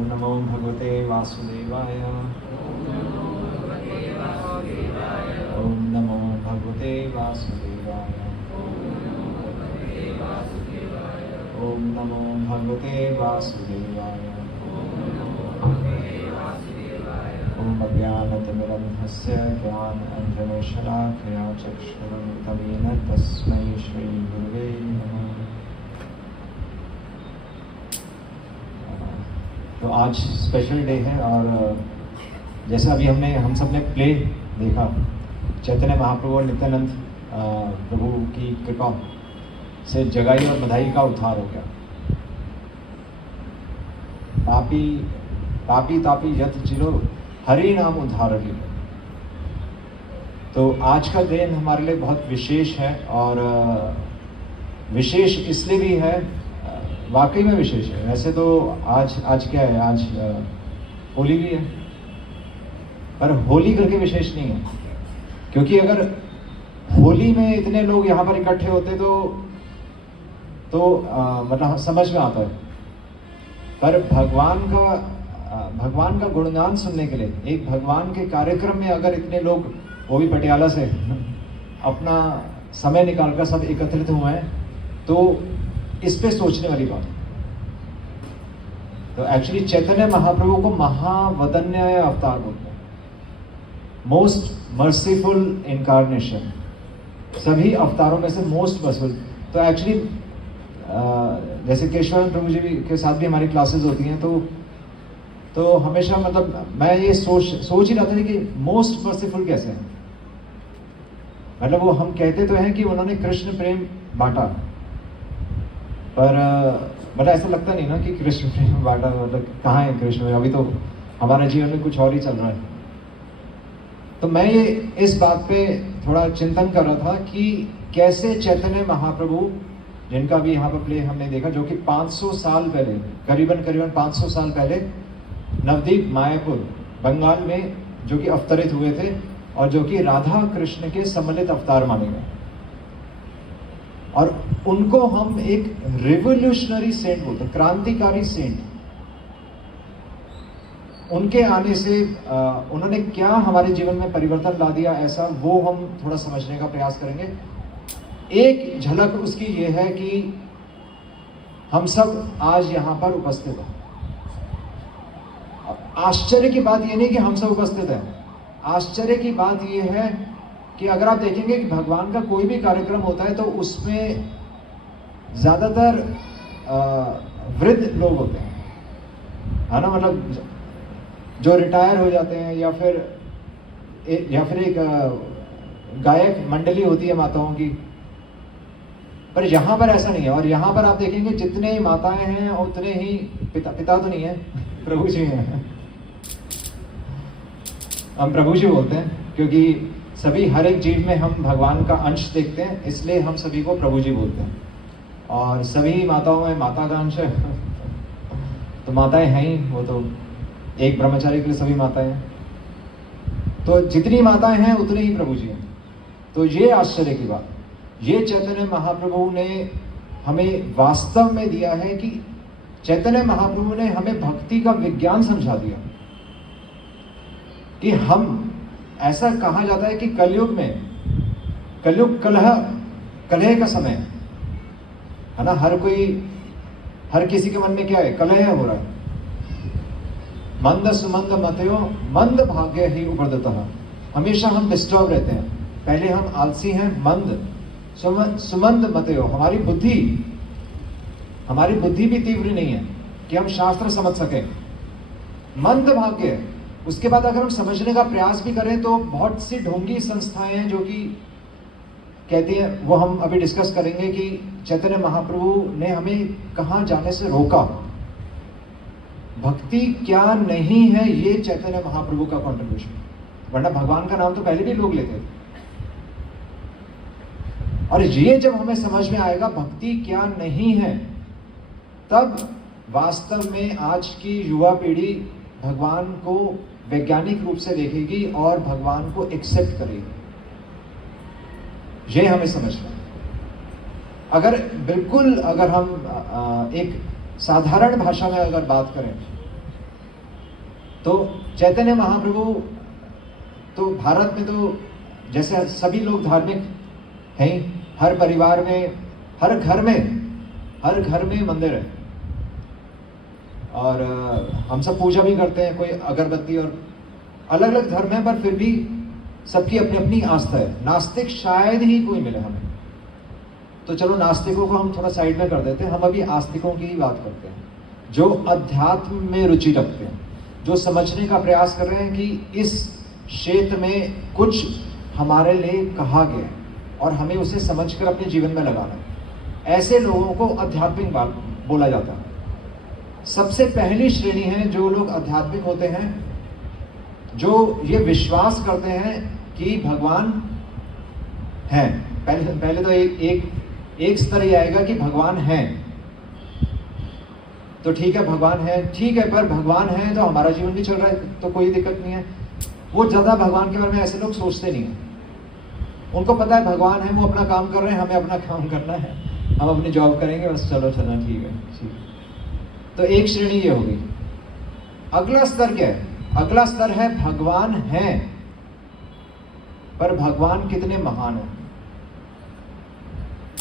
नमो भगवते वासुदेवाय। ओम नमो भगवते वासुदेवाय। ओम नमो भगवते वासुदेवाय। ओम अज्ञानतिमिरन्धस्य ज्ञानाञ्जनशलाकया चक्षुरुन्मिलितं तस्मै श्रीगुरुवे नमः। तो आज स्पेशल डे है और जैसा अभी हम सब ने प्ले देखा, चैतन्य महाप्रभु और नित्यानंद प्रभु की कृपा से जगाई और बधाई का उद्धार हो गया। पापी पापी तापी यथ जिलो हरि नाम उद्धार ही। तो आज का दिन हमारे लिए बहुत विशेष है और विशेष इसलिए भी है, वाकई में विशेष है। वैसे तो आज क्या है, आज होली भी है, पर होली करके विशेष नहीं है, क्योंकि अगर होली में इतने लोग यहाँ पर इकट्ठे होते तो मतलब समझ में आता है। पर भगवान का गुणगान सुनने के लिए एक भगवान के कार्यक्रम में अगर इतने लोग, वो भी पटियाला से, अपना समय निकालकर सब एकत्रित हुए हैं, तो इस पे सोचने वाली बात। तो एक्चुअली चैतन्य महाप्रभु को महावदन्य अवतार बोलते हैं, मोस्ट मर्सीफुल इनकारनेशन, सभी अवतारों में से मोस्ट मर्सीफुल। तो एक्चुअली जैसे केशवानंद प्रभु जी के साथ भी हमारी क्लासेस होती हैं, तो हमेशा मतलब मैं ये सोच ही रहा था कि मोस्ट मर्सीफुल कैसे है। मतलब वो हम कहते तो हैं कि उन्होंने कृष्ण प्रेम बांटा, पर मतलब ऐसा लगता नहीं ना कि कृष्ण प्रेम बांटा, मतलब कहाँ है कृष्ण में, अभी तो हमारे जीवन में कुछ और ही चल रहा है। तो मैं ये इस बात पे थोड़ा चिंतन कर रहा था कि कैसे चैतन्य महाप्रभु, जिनका भी यहाँ पर प्ले हमने देखा, जो कि 500 साल पहले, करीबन 500 साल पहले नवदीप मायापुर बंगाल में जो कि अवतरित हुए थे और जो कि राधा कृष्ण के सम्मिलित अवतार माने गए, और उनको हम एक रिवोल्यूशनरी सेंट बोलते हैं, क्रांतिकारी सेंट। उनके आने से उन्होंने क्या हमारे जीवन में परिवर्तन ला दिया, ऐसा वो हम थोड़ा समझने का प्रयास करेंगे। एक झलक उसकी ये है कि हम सब आज यहाँ पर उपस्थित हैं। आश्चर्य की बात ये नहीं कि हम सब उपस्थित हैं, आश्चर्य की बात ये है कि अगर आप देखेंगे कि भगवान का कोई भी कार्यक्रम होता है तो उसमें ज़्यादातर वृद्ध लोग होते हैं, है ना, मतलब जो रिटायर हो जाते हैं, या फिर एक गायक मंडली होती है माताओं की। पर यहाँ पर ऐसा नहीं है, और यहाँ पर आप देखेंगे जितने माताएं हैं उतने ही पिता तो नहीं है, प्रभु जी हैं। हम प्रभु जी बोलते हैं क्योंकि सभी, हर एक जीव में हम भगवान का अंश देखते हैं, इसलिए हम सभी को प्रभु जी बोलते हैं। और सभी माताओं में माता का अंश है, तो माताएं हैं ही, वो तो एक ब्रह्मचारी के लिए सभी माताएं हैं। तो जितनी माताएं हैं उतने ही प्रभु जी हैं। तो ये आश्चर्य की बात, ये चैतन्य महाप्रभु ने हमें वास्तव में दिया है कि चैतन्य महाप्रभु ने हमें भक्ति का विज्ञान समझा दिया कि हम, ऐसा कहा जाता है कि कलयुग कलह का समय है ना, हर किसी के मन में क्या है, कलह हो रहा है। मंद सुमंद मतयो मंद भाग्य ही उपरदतः, हमेशा हम डिस्टर्ब रहते हैं। पहले हम आलसी हैं, मंद सुमंद मतयो, हमारी बुद्धि भी तीव्र नहीं है कि हम शास्त्र समझ सकें, मंद भाग्य। उसके बाद अगर हम समझने का प्रयास भी करें तो बहुत सी ढोंगी संस्थाएं हैं जो कि कहती हैं, वो हम अभी डिस्कस करेंगे कि चैतन्य महाप्रभु ने हमें कहाँ जाने से रोका। भक्ति क्या नहीं है, ये चैतन्य महाप्रभु का कंट्रीब्यूशन, वरना भगवान का नाम तो पहले भी लोग लेते थे। और ये जब हमें समझ में आएगा भक्ति क्या नहीं है, तब वास्तव में आज की युवा पीढ़ी भगवान को वैज्ञानिक रूप से देखेगी और भगवान को एक्सेप्ट करेगी। ये हमें समझना है। अगर हम एक साधारण भाषा में अगर बात करें तो चैतन्य महाप्रभु तो भारत में तो जैसे सभी लोग धार्मिक हैं, हर परिवार में, हर घर में मंदिर है, और हम सब पूजा भी करते हैं, कोई अगरबत्ती, और अलग अलग धर्म है पर फिर भी सबकी अपनी अपनी आस्था है। नास्तिक शायद ही कोई मिले हमें, तो चलो नास्तिकों को हम थोड़ा साइड में कर देते हैं, हम अभी आस्तिकों की ही बात करते हैं, जो अध्यात्म में रुचि रखते हैं, जो समझने का प्रयास कर रहे हैं कि इस क्षेत्र में कुछ हमारे लिए कहा गया है और हमें उसे समझकर अपने जीवन में लगाना है। ऐसे लोगों को आध्यात्मिक बात बोला जाता है। सबसे पहली श्रेणी है जो लोग आध्यात्मिक होते हैं, जो ये विश्वास करते हैं कि भगवान है। पहले तो एक स्तर ये आएगा कि भगवान है, तो ठीक है भगवान है, ठीक है, पर भगवान है तो हमारा जीवन भी चल रहा है तो कोई दिक्कत नहीं है। वो ज़्यादा भगवान के बारे में ऐसे लोग सोचते नहीं हैं। उनको पता है भगवान है, वो अपना काम कर रहे हैं, हमें अपना काम करना है, हम अपनी जॉब करेंगे, बस चलो चलना ठीक है। तो एक श्रेणी ये होगी। अगला स्तर क्या है? अगला स्तर है भगवान है, पर भगवान कितने महान है।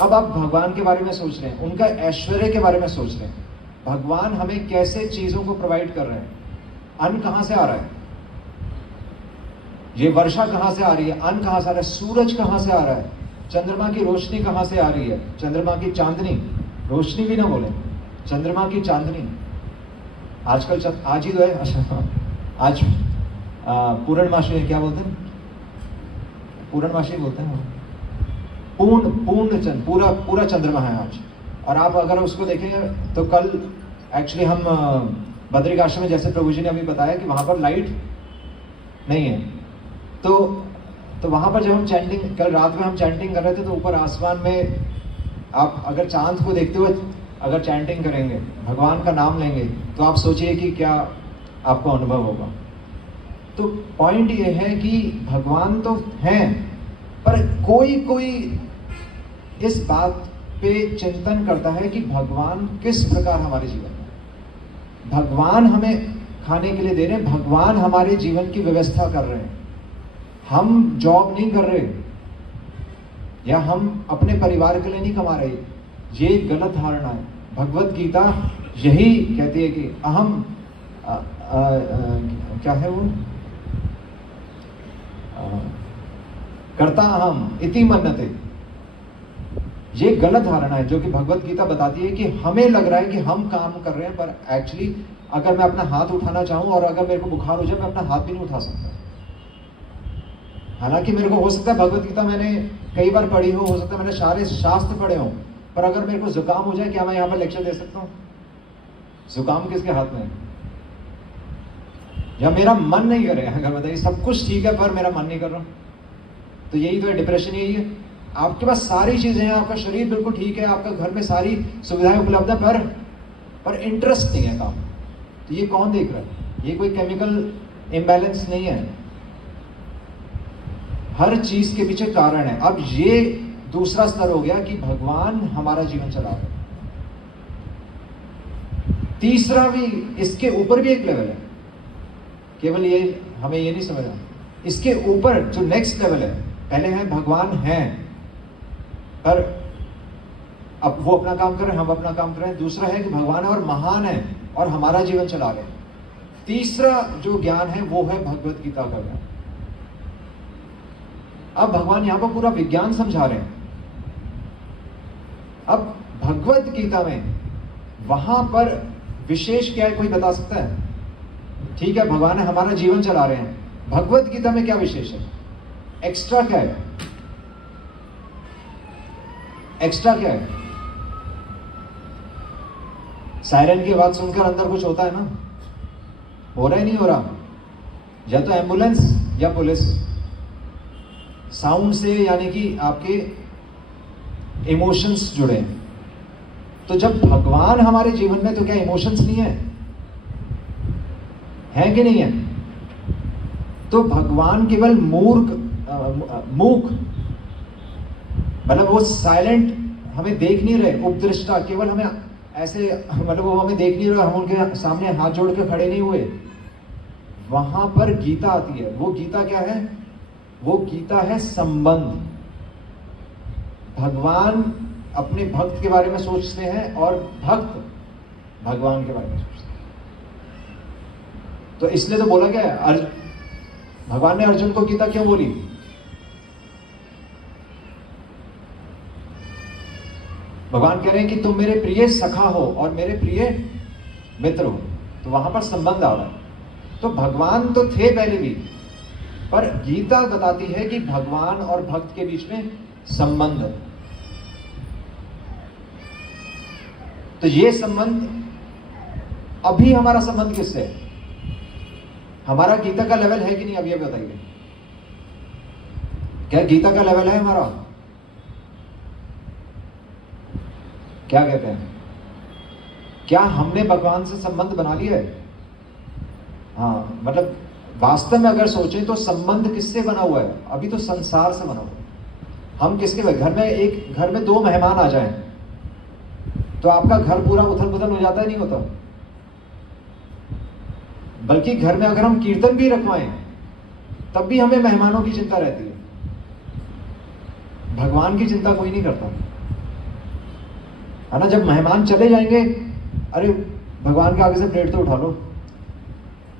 अब आप भगवान के बारे में सोच रहे हैं, उनका ऐश्वर्य के बारे में सोच रहे हैं, भगवान हमें कैसे चीजों को प्रोवाइड कर रहे हैं, अन्न कहां से आ रहा है, ये वर्षा कहां से आ रही है, अन्न कहां से आ रहा है, सूरज कहां से आ रहा है, चंद्रमा की रोशनी कहां से आ रही है, चंद्रमा की चांदनी, रोशनी भी ना बोले, चंद्रमा की चांदनी। आजकल आज ही तो है, आज पूर्णमासी है, क्या बोलते हैं, पूर्णमासी बोलते हैं, पूर्ण चंद्र, पूरा चंद्रमा है आज। और आप अगर उसको देखेंगे तो कल एक्चुअली हम बद्रिकाश्रम में, जैसे प्रभु जी ने अभी बताया कि वहां पर लाइट नहीं है, तो वहां पर जब हम चैंटिंग, कल रात में हम चैंटिंग कर रहे थे, तो ऊपर आसमान में आप अगर चांद को देखते हुए अगर चैंटिंग करेंगे, भगवान का नाम लेंगे, तो आप सोचिए कि क्या आपको अनुभव होगा। तो पॉइंट ये है कि भगवान तो हैं, पर कोई इस बात पे चिंतन करता है कि भगवान किस प्रकार हमारे जीवन में, भगवान हमें खाने के लिए दे रहे हैं, भगवान हमारे जीवन की व्यवस्था कर रहे हैं, हम जॉब नहीं कर रहे, या हम अपने परिवार के लिए नहीं कमा रहे, ये गलत धारणा है। भगवत गीता यही कहती है कि अहम क्या है वो, कर्ता अहम इति मन्यते, ये गलत धारणा है जो कि भगवत गीता बताती है कि हमें लग रहा है कि हम काम कर रहे हैं, पर एक्चुअली अगर मैं अपना हाथ उठाना चाहूं और अगर मेरे को बुखार हो जाए, मैं अपना हाथ भी नहीं उठा सकता। हालांकि मेरे को हो सकता है भगवत गीता मैंने कई बार पढ़ी हो सकता है मैंने सारे शास्त्र पढ़े हो, पर अगर मेरे को जुकाम हो जाए, क्या मैं यहाँ पर लेक्चर दे सकता हूँ? जुकाम किसके हाथ में है? या मेरा मन नहीं करे, अगर बताइए सब कुछ ठीक है पर मेरा मन नहीं कर रहा, तो यही तो है, डिप्रेशन यही है। आपके पास सारी चीजें हैं, आपका शरीर बिल्कुल ठीक है, आपका घर में सारी सुविधाएं उपलब्ध है, पर इंटरेस्ट नहीं है काम। तो ये कौन देख रहा है? ये कोई केमिकल इम्बैलेंस नहीं है, हर चीज के पीछे कारण है। अब ये दूसरा स्तर हो गया कि भगवान हमारा जीवन चला रहे। तीसरा भी, इसके ऊपर भी एक लेवल है, केवल ये हमें ये नहीं समझना, इसके ऊपर जो नेक्स्ट लेवल है, पहले है भगवान है, पर अब वो अपना काम कर रहे हैं, हम अपना काम कर रहे हैं। दूसरा है कि भगवान है और महान है और हमारा जीवन चला रहे हैं। तीसरा जो ज्ञान है वो है भगवत गीता का ज्ञान। अब भगवान यहां पर पूरा विज्ञान समझा रहे हैं। अब भगवत गीता में वहां पर विशेष क्या है, कोई बता सकता है? ठीक है, भगवान है, हमारा जीवन चला रहे हैं, भगवत गीता में क्या विशेष है? एक्स्ट्रा क्या है? एक्स्ट्रा क्या है? सायरन की आवाज सुनकर अंदर कुछ होता है ना? हो रहा है नहीं हो रहा? या तो एम्बुलेंस या पुलिस, साउंड से यानी कि आपके इमोशंस जुड़े हैं। तो जब भगवान हमारे जीवन में, तो क्या इमोशंस नहीं है कि नहीं है? तो भगवान केवल मूक, मतलब वो साइलेंट हमें देख नहीं रहे, उपदृष्टा, केवल हमें ऐसे, मतलब वो हमें देख नहीं रहे, हम उनके सामने हाथ जोड़ के खड़े नहीं हुए, वहां पर गीता आती है। वो गीता क्या है? वो गीता है संबंध। भगवान अपने भक्त के बारे में सोचते हैं और भक्त भगवान के बारे में सोचते हैं। तो इसलिए तो बोला गया है, भगवान ने अर्जुन को गीता क्यों बोली? भगवान कह रहे हैं कि तुम मेरे प्रिय सखा हो और मेरे प्रिय मित्र हो। तो वहां पर संबंध आ रहा है। तो भगवान तो थे पहले भी, पर गीता बताती है कि भगवान और भक्त के बीच में संबंध है। तो ये संबंध, अभी हमारा संबंध किससे है? हमारा गीता का लेवल है कि नहीं? अब ये बताइए, क्या गीता का लेवल है हमारा? क्या कहते हैं? क्या हमने भगवान से संबंध बना लिया है? हाँ, मतलब वास्तव में अगर सोचें तो संबंध किससे बना हुआ है? अभी तो संसार से बना हुआ है। हम किसके घर में दो मेहमान आ जाएं तो आपका घर पूरा उथल पुथल हो जाता है, नहीं होता? बल्कि घर में अगर हम कीर्तन भी रखवाएं तब भी हमें मेहमानों की चिंता रहती है। भगवान की चिंता कोई नहीं करता है ना। जब मेहमान चले जाएंगे, अरे भगवान के आगे से प्लेट तो उठा लो,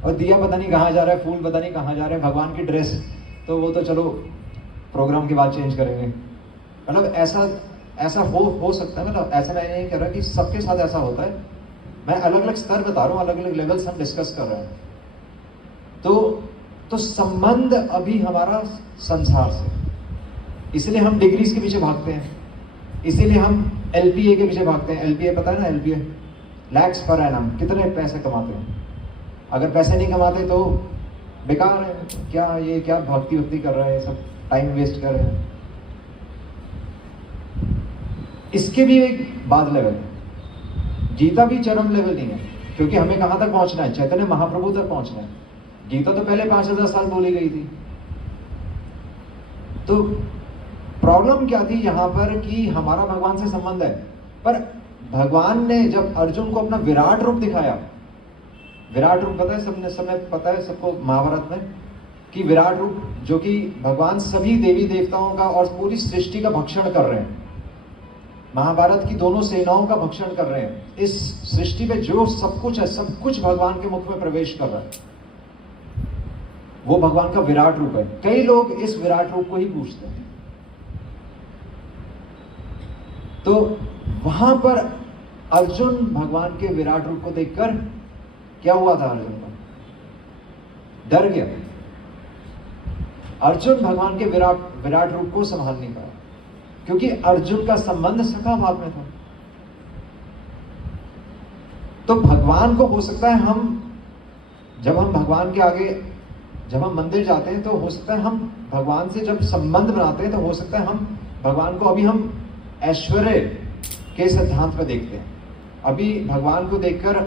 और दिया पता नहीं कहाँ जा रहा है, फूल पता नहीं कहाँ जा रहे हैं, भगवान की ड्रेस तो वो तो चलो प्रोग्राम के बाद चेंज करेंगे। मतलब ऐसा हो सकता है। मतलब ऐसा मैं नहीं कह रहा कि सबके साथ ऐसा होता है, मैं अलग अलग स्तर बता रहा हूँ, अलग अलग लेवल्स हम डिस्कस कर रहे हैं। तो संबंध अभी हमारा संसार से, इसलिए हम डिग्रीज के पीछे भागते हैं, इसीलिए हम LPA के पीछे भागते हैं। LPA पता है ना? LPA लैक्स पर एनम, कितने पैसे कमाते हैं। अगर पैसे नहीं कमाते तो बेकार है। क्या भक्ति कर रहे हैं, सब टाइम वेस्ट कर रहे हैं। इसके भी एक बाद लेवल है। गीता भी चरम लेवल नहीं है, क्योंकि हमें कहां तक पहुंचना है? चैतन्य महाप्रभु तक पहुंचना है। गीता तो पहले 5000 साल बोली गई थी। तो प्रॉब्लम क्या थी यहां पर कि हमारा भगवान से संबंध है, पर भगवान ने जब अर्जुन को अपना विराट रूप दिखाया, विराट रूप पता है समय पता है सबको महाभारत में, कि विराट रूप जो कि भगवान सभी देवी देवताओं का और पूरी सृष्टि का भक्षण कर रहे हैं, महाभारत की दोनों सेनाओं का भक्षण कर रहे हैं। इस सृष्टि पे जो सब कुछ है, सब कुछ भगवान के मुख में प्रवेश कर रहा है। वो भगवान का विराट रूप है। कई लोग इस विराट रूप को ही पूछते हैं। तो वहां पर अर्जुन भगवान के विराट रूप को देखकर क्या हुआ था? अर्जुन को डर गया। अर्जुन भगवान के विराट रूप को संभाल नहीं पाया, क्योंकि अर्जुन का संबंध सखा भाव में था। तो भगवान को हो सकता है जब हम भगवान के आगे, जब हम मंदिर जाते हैं, तो हो सकता है हम भगवान से जब संबंध बनाते हैं, तो हो सकता है हम भगवान को अभी हम ऐश्वर्य के सिद्धांत में देखते हैं। अभी भगवान को देखकर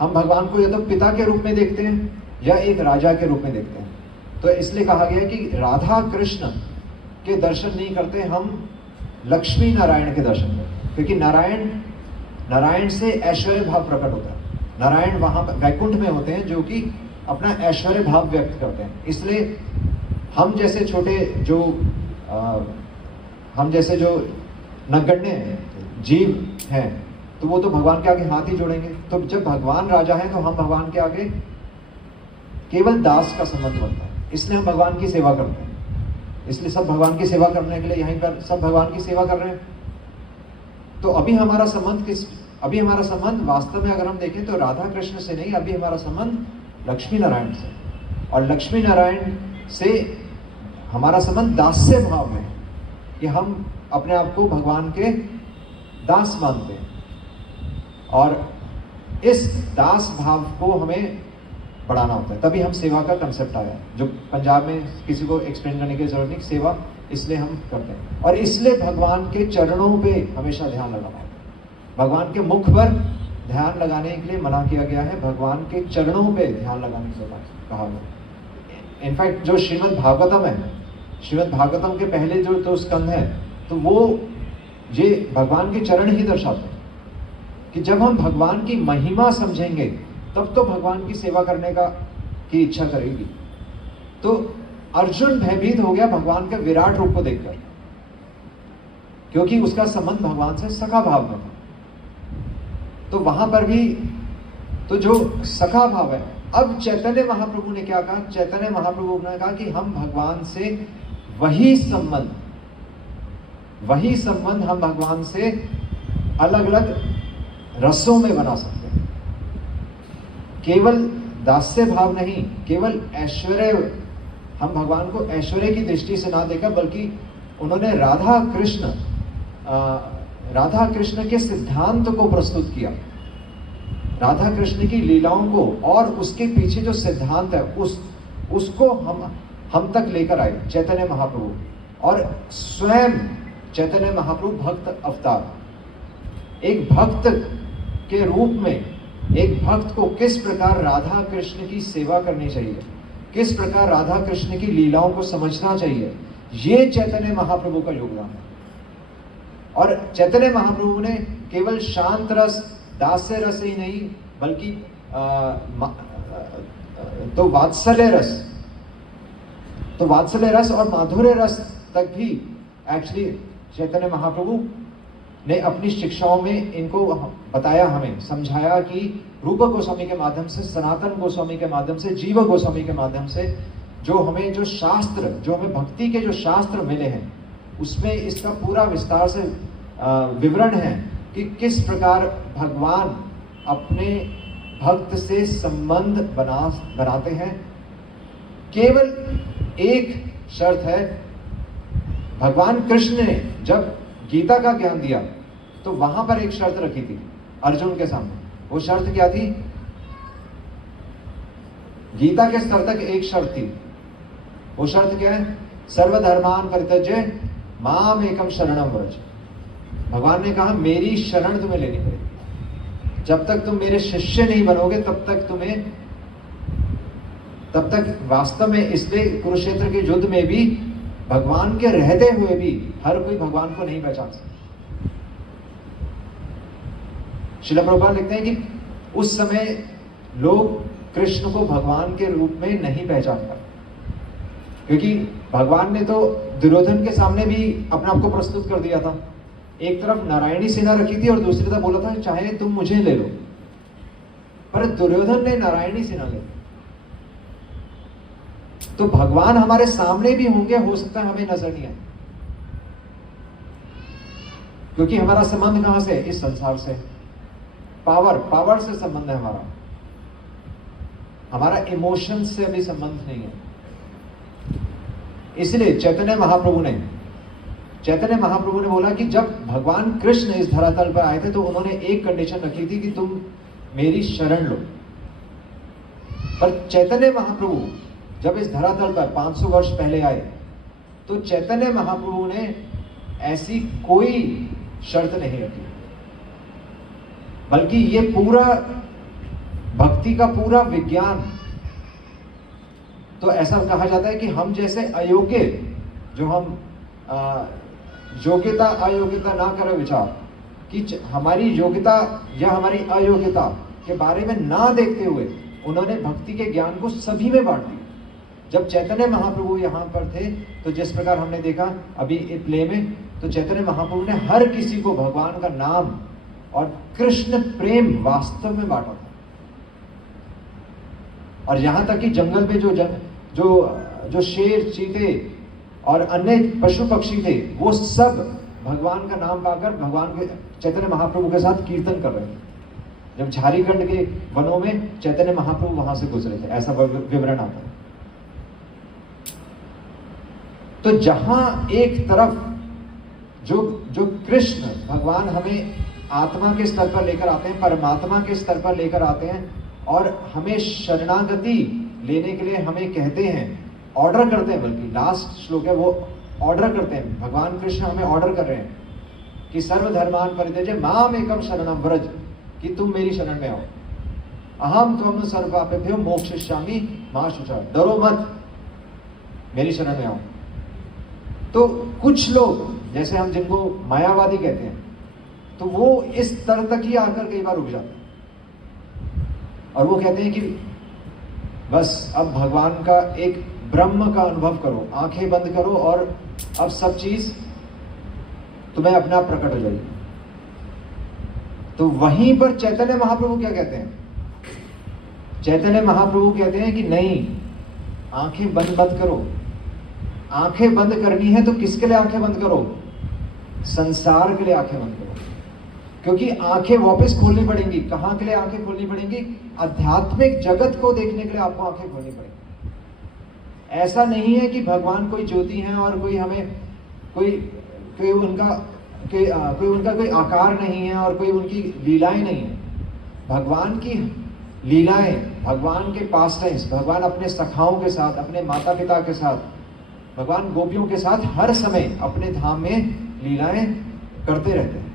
हम भगवान को या तो पिता के रूप में देखते हैं या एक राजा के रूप में देखते हैं। तो इसलिए कहा गया है कि राधा कृष्ण के दर्शन नहीं करते, हम लक्ष्मी नारायण के दर्शन करते, क्योंकि नारायण से ऐश्वर्य भाव प्रकट होता है। नारायण वहां पर वैकुंठ में होते हैं, जो कि अपना ऐश्वर्य भाव व्यक्त करते हैं। इसलिए हम जैसे जो नगण्य जीव हैं, तो वो तो भगवान के आगे हाथ ही जोड़ेंगे। तो जब भगवान राजा हैं, तो हम भगवान के आगे केवल दास का संबंध बनता है। इसलिए हम भगवान की सेवा करते हैं। इसलिए सब भगवान की सेवा करने के लिए यहीं पर सब भगवान की सेवा कर रहे हैं। तो अभी हमारा संबंध वास्तव में अगर हम देखें तो राधा कृष्ण से नहीं, अभी हमारा संबंध लक्ष्मी नारायण से, और लक्ष्मी नारायण से हमारा संबंध दास्य भाव में, कि हम अपने आप को भगवान के दास मानते हैं, और इस दास भाव को हमें बढ़ाना होता है। तभी हम सेवा का कंसेप्ट आया, जो पंजाब में किसी को एक्सप्लेन करने की जरूरत नहीं। सेवा इसलिए हम करते हैं, और इसलिए भगवान के चरणों पे हमेशा ध्यान लगाना है। भगवान के मुख पर ध्यान लगाने के लिए मना किया गया है, भगवान के चरणों पे ध्यान लगाने के लिए कहा गया। इनफैक्ट जो श्रीमद् भागवतम है, श्रीमद् भागवतम के पहले जो तो स्कंद है, तो वो ये भगवान के चरण ही दर्शाते हैं कि जब हम भगवान की महिमा समझेंगे, तब तो भगवान की सेवा करने का की इच्छा करेगी। तो अर्जुन भयभीत हो गया भगवान के विराट रूप को देखकर, क्योंकि उसका संबंध भगवान से सखा भाव में था। तो वहां पर भी तो जो सखा भाव है, अब चैतन्य महाप्रभु ने क्या कहा? चैतन्य महाप्रभु ने कहा कि हम भगवान से वही संबंध हम भगवान से अलग अलग रसों में बना सकते हैं। केवल दास्य भाव नहीं, केवल ऐश्वर्य, हम भगवान को ऐश्वर्य की दृष्टि से ना देखा, बल्कि उन्होंने राधा कृष्ण के सिद्धांत को प्रस्तुत किया, राधा कृष्ण की लीलाओं को, और उसके पीछे जो सिद्धांत है उसको हम तक लेकर आए चैतन्य महाप्रभु। और स्वयं चैतन्य महाप्रभु भक्त अवतार, एक भक्त के रूप में एक भक्त को किस प्रकार राधा कृष्ण की सेवा करनी चाहिए, किस प्रकार राधा कृष्ण की लीलाओं को समझना चाहिए, ये चैतन्य महाप्रभु का योगदान है। और चैतन्य महाप्रभु ने केवल शांत रस, दास्य रस ही नहीं, बल्कि तो वात्सल्य रस और माधुर्य रस तक भी एक्चुअली चैतन्य महाप्रभु ने अपनी शिक्षाओं में इनको बताया, हमें समझाया कि रूप गोस्वामी के माध्यम से, सनातन गोस्वामी के माध्यम से, जीव गोस्वामी के माध्यम से जो हमें भक्ति के जो शास्त्र मिले हैं, उसमें इसका पूरा विस्तार से विवरण है कि किस प्रकार भगवान अपने भक्त से संबंध बनाते हैं। केवल एक शर्त है, भगवान कृष्ण ने जब गीता का ज्ञान दिया तो वहां पर एक शर्त रखी थी अर्जुन के सामने। वो शर्त क्या थी? गीता के स्तर तक एक शर्त थी। वो शर्त क्या है? सर्वधर्मान परित्यज्य माम एकम शरणम व्रज। भगवान ने कहा मेरी शरण तुम्हें लेनी पड़ेगी। जब तक तुम मेरे शिष्य नहीं बनोगे तब तक वास्तव में, इसलिए कुरुक्षेत्र के युद्ध में भी भगवान के रहते हुए भी हर कोई भगवान को नहीं पहचान सकता। श्रील प्रभुपाद लिखते हैं कि उस समय लोग कृष्ण को भगवान के रूप में नहीं पहचान पाए, क्योंकि भगवान ने तो दुर्योधन के सामने भी अपने आप को प्रस्तुत कर दिया था। एक तरफ नारायणी सेना रखी थी और दूसरी तरफ बोला था चाहे तुम मुझे ले लो, पर दुर्योधन ने नारायणी सेना ले ली। तो भगवान हमारे सामने भी होंगे, हो सकता है हमें नजर नहीं आए, क्योंकि हमारा संबंध कहां से है? इस संसार से। पावर से संबंध है हमारा इमोशन से अभी संबंध नहीं है। इसलिए चैतन्य महाप्रभु ने बोला कि जब भगवान कृष्ण इस धरातल पर आए थे तो उन्होंने एक कंडीशन रखी थी कि तुम मेरी शरण लो। पर चैतन्य महाप्रभु जब इस धरातल पर 500 वर्ष पहले आए तो चैतन्य महाप्रभु ने ऐसी कोई शर्त नहीं रखी, बल्कि ये पूरा भक्ति का पूरा विज्ञान, तो ऐसा कहा जाता है कि हम जैसे अयोग्य, जो हम योग्यता अयोग्यता ना करें विचार, कि हमारी योग्यता या हमारी अयोग्यता के बारे में ना देखते हुए उन्होंने भक्ति के ज्ञान को सभी में बांट दिया। जब चैतन्य महाप्रभु यहाँ पर थे तो जिस प्रकार हमने देखा अभी प्ले में, तो चैतन्य महाप्रभु ने हर किसी को भगवान का नाम और कृष्ण प्रेम वास्तव में बांटा था। और यहाँ तक कि जंगल पे जो शेर, चीते और अन्य पशु पक्षी थे, वो सब भगवान का नाम पाकर भगवान के चैतन्य महाप्रभु के साथ कीर्तन कर रहे थे। जब झारीखंड के वनों में चैतन्य महाप्रभु वहां से गुजरे थे, ऐसा विवरण आता है। तो जहां एक तरफ जो कृष्ण भगवान हमें आत्मा के स्तर पर लेकर आते हैं, परमात्मा के स्तर पर लेकर आते हैं और हमें शरणागति लेने के लिए हमें कहते हैं, ऑर्डर करते हैं, बल्कि लास्ट श्लोक है वो ऑर्डर करते हैं, भगवान कृष्ण हमें ऑर्डर कर रहे हैं कि सर्वधर्मान परित्यज्य माम एकम शरणम व्रज, कि तुम मेरी शरण में आओ। अहम त्वं सर्वपापेभ्यो मोक्षयिष्यामि मा शुचा, डरो मत, मेरी शरण में आओ। तो कुछ लोग, जैसे हम जिनको मायावादी कहते हैं, तो वो इस स्तर तक ही आकर कई बार रुक जाते हैं और वो कहते हैं कि बस अब भगवान का एक ब्रह्म का अनुभव करो, आंखें बंद करो और अब सब चीज तुम्हें अपने आप प्रकट हो जाएगी। तो वहीं पर चैतन्य महाप्रभु क्या कहते हैं? चैतन्य महाप्रभु कहते हैं कि नहीं, आंखें बंद मत करो। आंखें बंद करनी है तो किसके लिए आंखें बंद करो? संसार के लिए आंखें बंद करो, क्योंकि आंखें वापस खोलनी पड़ेंगी। कहां के लिए आंखें खोलनी पड़ेंगी? आध्यात्मिक जगत को देखने के लिए आपको आंखें खोलनी पड़ेंगी। ऐसा नहीं है कि भगवान कोई ज्योति है और कोई हमें कोई उनका कोई आकार नहीं है और कोई उनकी लीलाएं नहीं है। भगवान की लीलाएं, भगवान के पास टाइम्स, भगवान अपने सखाओं के साथ, अपने माता पिता के साथ, भगवान गोपियों के साथ हर समय अपने धाम में लीलाएं करते रहते हैं।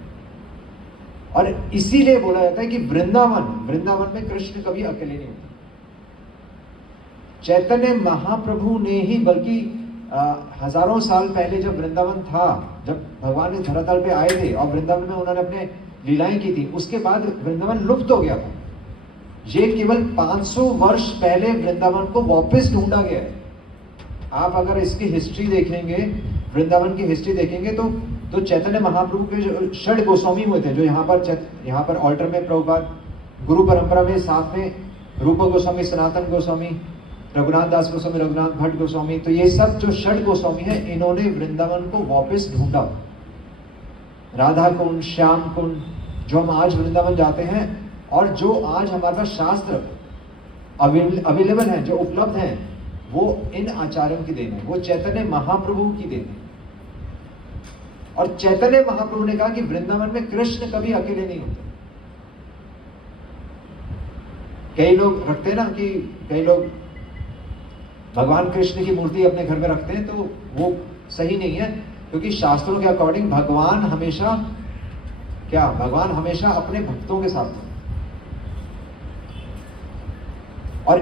और इसीलिए बोला जाता है कि वृंदावन में कृष्ण कभी अकेले नहीं होते। चैतन्य महाप्रभु ने ही, बल्कि हजारों साल पहले जब वृंदावन था, जब भगवान ने धरातल पे आए थे और वृंदावन में उन्होंने अपने लीलाएं की थी, उसके बाद वृंदावन लुप्त हो गया था। ये केवल 500 वर्ष पहले वृंदावन को वापस ढूंढा गया है। आप अगर इसकी हिस्ट्री देखेंगे, वृंदावन की हिस्ट्री देखेंगे तो चैतन्य महाप्रभु के जो षड गोस्वामी हुए थे, जो यहाँ पर ऑल्टर में प्रभुपाद, गुरु परंपरा में साथ में रूप गोस्वामी, सनातन गोस्वामी, रघुनाथ दास गोस्वामी, रघुनाथ भट्ट गोस्वामी, तो ये सब जो षड गोस्वामी हैं, इन्होंने वृंदावन को वापस ढूंढा। राधा कुंड, श्याम कुंड, जो हम आज वृंदावन जाते हैं और जो आज हमारे पास शास्त्र अवेलेबल हैं, जो उपलब्ध हैं, वो इन आचार्यों की देन है, वो चैतन्य महाप्रभु की देन है। और चैतन्य महाप्रभु ने कहा कि वृंदावन में कृष्ण कभी अकेले नहीं होते। कई लोग रखते हैं ना कि कई लोग भगवान कृष्ण की मूर्ति अपने घर में रखते हैं, तो वो सही नहीं है, क्योंकि शास्त्रों के अकॉर्डिंग भगवान हमेशा अपने भक्तों के साथ हैं। और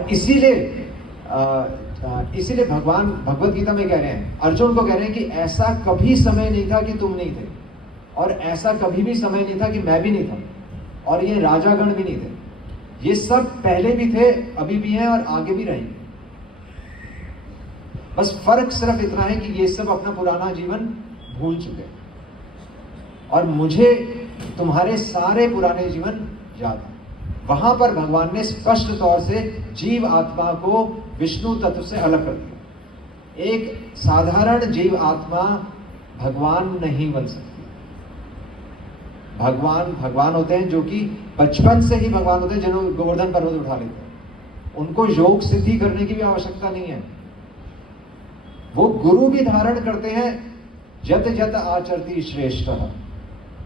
इसीलिए भगवान भगवत गीता में कह रहे हैं, अर्जुन को कह रहे हैं कि ऐसा कभी समय नहीं था कि तुम नहीं थे, और ऐसा कभी भी समय नहीं था कि मैं भी नहीं था, और ये राजागण भी नहीं थे। ये सब पहले भी थे, अभी भी हैं और आगे भी रहेंगे। बस फर्क सिर्फ इतना है कि ये सब अपना पुराना जीवन भूल चुके हैं, और मुझे तुम्हारे सारे पुराने जीवन याद है। वहां पर भगवान ने स्पष्ट तौर से जीव आत्मा को विष्णु तत्व से अलग कर दिया। एक साधारण जीव आत्मा भगवान नहीं बन सकती। भगवान होते हैं जो कि बचपन से ही भगवान होते हैं, जिन्होंने गोवर्धन पर्वत उठा लेते हैं। उनको योग सिद्धि करने की भी आवश्यकता नहीं है। वो गुरु भी धारण करते हैं, जत जत आचरति श्रेष्ठ,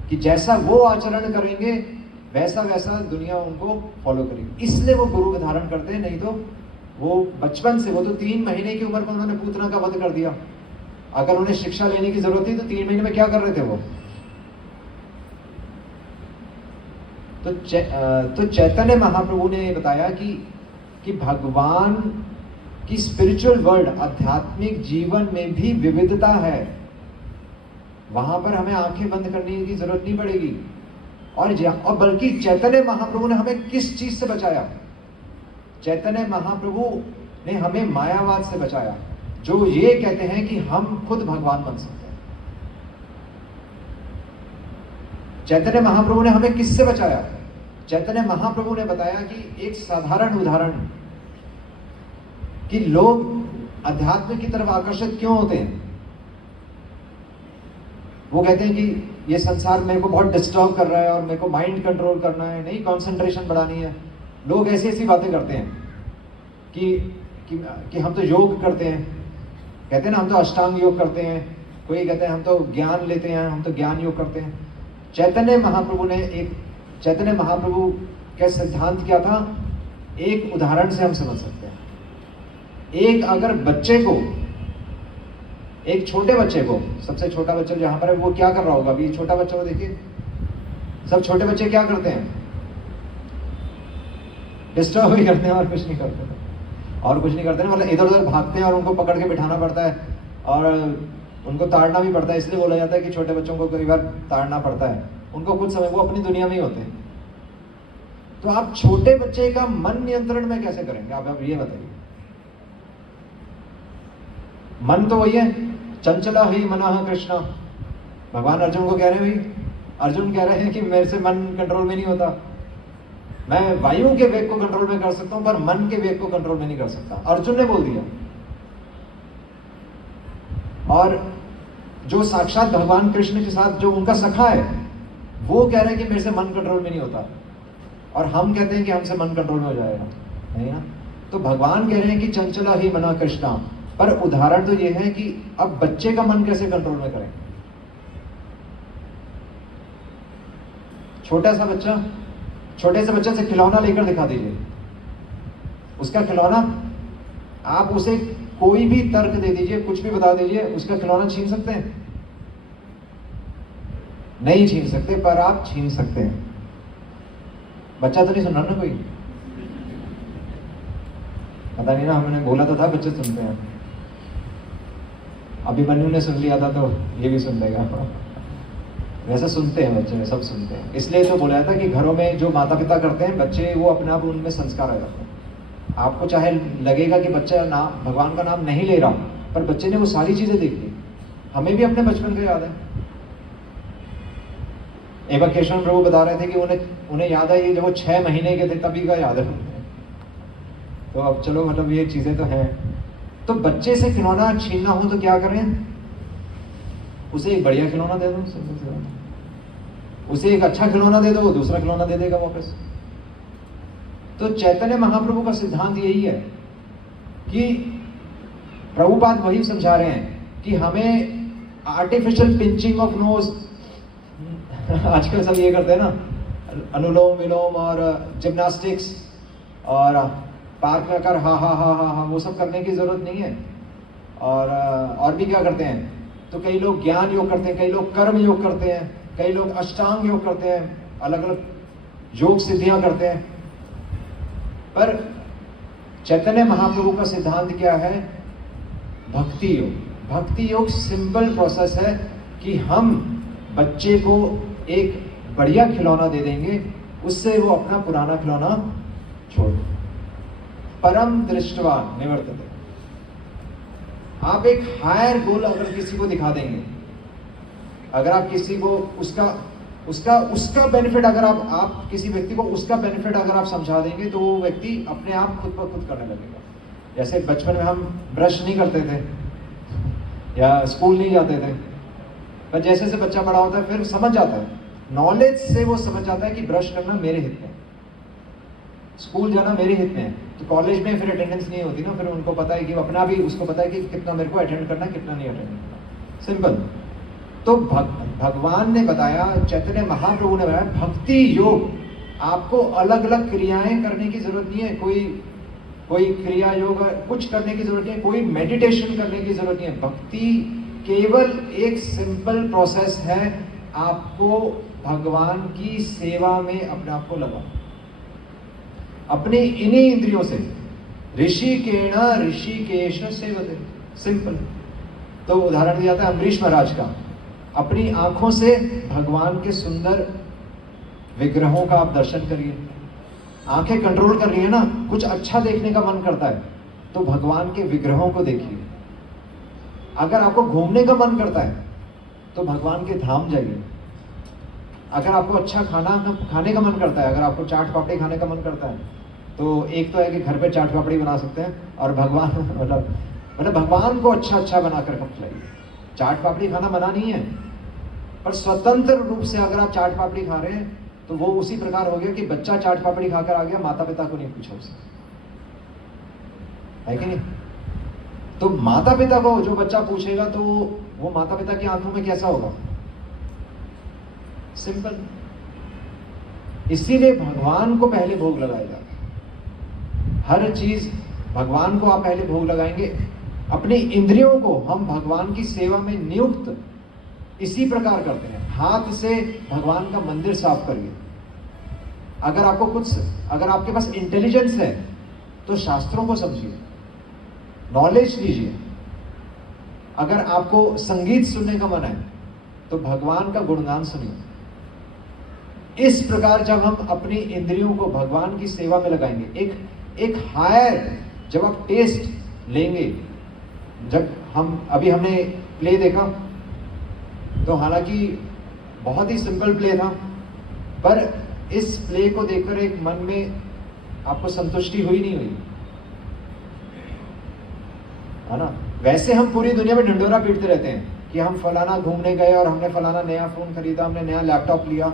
कि जैसा वो आचरण करेंगे वैसा वैसा दुनिया उनको फॉलो करेगी। इसलिए वो गुरु का धारण करते हैं। नहीं तो वो बचपन से, वो तो 3 महीने की उम्र में उन्होंने पूतना का वध कर दिया। अगर उन्हें शिक्षा लेने की जरूरत थी तो 3 महीने में क्या कर रहे थे वो? तो चैतन्य महाप्रभु ने बताया कि भगवान की स्पिरिचुअल वर्ल्ड, आध्यात्मिक जीवन में भी विविधता है। वहां पर हमें आंखें बंद करने की जरूरत नहीं पड़ेगी। और बल्कि चैतन्य महाप्रभु ने हमें किस चीज से बचाया? चैतन्य महाप्रभु ने हमें मायावाद से बचाया, जो ये कहते हैं कि हम खुद भगवान बन सकते हैं। चैतन्य महाप्रभु ने हमें किससे बचाया? चैतन्य महाप्रभु ने बताया कि एक साधारण उदाहरण, कि लोग अध्यात्म की तरफ आकर्षित क्यों होते हैं। वो कहते हैं कि ये संसार मेरे को बहुत डिस्टर्ब कर रहा है और मेरे को माइंड कंट्रोल करना है, नहीं कंसंट्रेशन बढ़ानी है। लोग ऐसी ऐसी बातें करते हैं कि हम तो योग करते हैं, कहते हैं ना हम तो अष्टांग योग करते हैं, कोई कहते हैं हम तो ज्ञान लेते हैं, हम तो ज्ञान योग करते हैं। चैतन्य महाप्रभु का सिद्धांत क्या था? एक उदाहरण से हम समझ सकते हैं। एक अगर बच्चे को, एक छोटे बच्चे को, सबसे छोटा बच्चा जहां पर है वो क्या कर रहा होगा? अभी छोटा बच्चा को देखिए, सब छोटे बच्चे क्या करते हैं? डिस्टर्ब ही करते हैं और कुछ नहीं करते, मतलब इधर उधर भागते हैं और उनको पकड़ के बिठाना पड़ता है और उनको ताड़ना भी पड़ता है। इसलिए बोला जाता है कि छोटे बच्चों को कई बार ताड़ना पड़ता है। उनको कुछ समय, वो अपनी दुनिया में ही होते हैं। तो आप छोटे बच्चे का मन नियंत्रण में कैसे करेंगे? आप ये बताइए। मन तो वही है, चंचला ही मनः कृष्ण। भगवान अर्जुन को कह रहे हैं, भाई अर्जुन कह रहे हैं कि मेरे से मन कंट्रोल में नहीं होता, मैं वायु के वेग को कंट्रोल में कर सकता हूं पर मन के वेग को कंट्रोल में नहीं कर सकता। अर्जुन ने बोल दिया। और जो साक्षात भगवान कृष्ण के साथ जो उनका सखा है वो कह रहे हैं कि मेरे से मन कंट्रोल में नहीं होता, और हम कहते हैं कि हमसे मन कंट्रोल में हो जाएगा, नहीं ना? तो भगवान कह रहे हैं कि चंचला ही मनः कृष्ण। पर उदाहरण तो ये है कि अब बच्चे का मन कैसे कंट्रोल में करें? छोटा सा बच्चा, छोटे से बच्चे से खिलौना लेकर दिखा दीजिए, उसका खिलौना, आप उसे कोई भी तर्क दे दीजिए, कुछ भी बता दीजिए, उसका खिलौना छीन सकते हैं? नहीं छीन सकते, पर आप छीन सकते हैं। बच्चा तो नहीं सुन रहा ना कोई? पता नहीं ना, हमने बोला तो था बच्चे सुनते हैं। अभिमन्यु ने सुन लिया था तो ये भी सुन लेगा। वैसे सुनते हैं बच्चे, सब सुनते हैं। इसलिए तो बोला था कि घरों में जो माता पिता करते हैं, बच्चे वो अपने आप उनमें संस्कार आ जाते हैं। आपको चाहे लगेगा कि बच्चा नाम भगवान का नाम नहीं ले रहा, पर बच्चे ने वो सारी चीजें देख ली। हमें भी अपने बचपन का याद है। एवं केशव प्रभु बता रहे थे कि उन्हें याद है, ये जब वो 6 महीने के थे तभी का याद है। तो अब चलो, मतलब ये चीजें तो हैं। तो बच्चे से खिलौना छीनना हो तो क्या करें? उसे एक बढ़िया खिलौना दे दो, उसे एक अच्छा खिलौना दे दो, दूसरा खिलौना दे देगा वापस। तो चैतन्य महाप्रभु का सिद्धांत यही है कि प्रभुपाद वही समझा रहे हैं कि हमें आर्टिफिशियल पिंचिंग ऑफ नोज, आजकल सब ये करते हैं ना, अनुलोम विलोम और जिम्नास्टिक्स और पार्क में आकर हा हा हा हा हा, वो सब करने की जरूरत नहीं है। और भी क्या करते हैं? तो कई लोग ज्ञान योग करते हैं, कई लोग कर्म योग करते हैं, कई लोग अष्टांग योग करते हैं, अलग अलग योग सिद्धियां करते हैं। पर चैतन्य महाप्रभु का सिद्धांत क्या है? भक्ति योग। भक्ति योग सिंपल प्रोसेस है कि हम बच्चे को एक बढ़िया खिलौना दे देंगे, उससे वो अपना पुराना खिलौना छोड़ दे। परम दृष्टवा निवर्तते। आप एक हायर गोल अगर किसी को दिखा देंगे, अगर आप किसी को उसका बेनिफिट, अगर आप किसी व्यक्ति को उसका बेनिफिट अगर आप समझा देंगे, तो वो व्यक्ति अपने आप खुद ब खुद करने लगेगा। जैसे बचपन में हम ब्रश नहीं करते थे या स्कूल नहीं जाते थे, पर जैसे जैसे बच्चा बड़ा होता है फिर समझ जाता है, नॉलेज से वो समझ जाता है कि ब्रश करना मेरे हित में, स्कूल जाना मेरे हित में है। तो कॉलेज में फिर अटेंडेंस नहीं होती ना, फिर उनको पता है कि अपना भी उसको पता है कि कितना मेरे को अटेंड करना है, कितना नहीं अटेंड करना। सिंपल। तो भगवान ने बताया, चैतन्य महाप्रभु ने बताया, भक्ति योग आपको अलग अलग क्रियाएं करने की जरूरत नहीं है। कोई क्रिया योग कुछ करने की जरूरत नहीं है, कोई मेडिटेशन करने की जरूरत नहीं है। भक्ति केवल एक सिंपल प्रोसेस है, आपको भगवान की सेवा में अपने आप को लगा, अपने इन्हीं इंद्रियों से। ऋषिकेण ऋषिकेश सेवते, सिंपल। तो उदाहरण दिया था अम्बरीश महाराज का, अपनी आंखों से भगवान के सुंदर विग्रहों का आप दर्शन करिए। आंखें कंट्रोल कर रही है ना, कुछ अच्छा देखने का मन करता है तो भगवान के विग्रहों को देखिए। अगर आपको घूमने का मन करता है तो भगवान के धाम जाइए। अगर आपको अच्छा खाने का मन करता है, अगर आपको चाट पापड़ी खाने का मन करता है, तो एक तो है कि घर पे चाट पापड़ी बना सकते हैं, और भगवान मतलब भगवान को अच्छा बनाकर खिलाइए। चाट पापड़ी खाना मना नहीं है, पर स्वतंत्र रूप से अगर आप चाट पापड़ी खा रहे हैं तो वो उसी प्रकार हो गया कि बच्चा चाट पापड़ी खाकर आ गया, माता पिता को नहीं पूछा उसे, है कि नहीं? तो माता पिता को जो बच्चा पूछेगा तो वो माता पिता की आंखों में कैसा होगा? सिंपल। इसीलिए भगवान को पहले भोग लगाया जाता है। हर चीज भगवान को आप पहले भोग लगाएंगे। अपनी इंद्रियों को हम भगवान की सेवा में नियुक्त इसी प्रकार करते हैं। हाथ से भगवान का मंदिर साफ करिए। अगर आपके पास इंटेलिजेंस है तो शास्त्रों को समझिए, नॉलेज लीजिए। अगर आपको संगीत सुनने का मन है तो भगवान का गुणगान सुनिए। इस प्रकार जब हम अपनी इंद्रियों को भगवान की सेवा में लगाएंगे, एक हायर, जब आप टेस्ट लेंगे, जब हमने प्ले देखा तो हालांकि बहुत ही सिंपल प्ले था, पर इस प्ले को देखकर एक मन में आपको संतुष्टि हुई नहीं हुई, है ना? वैसे हम पूरी दुनिया में ढिंढोरा पीटते रहते हैं कि हम फलाना घूमने गए और हमने फलाना नया फोन खरीदा, हमने नया लैपटॉप लिया,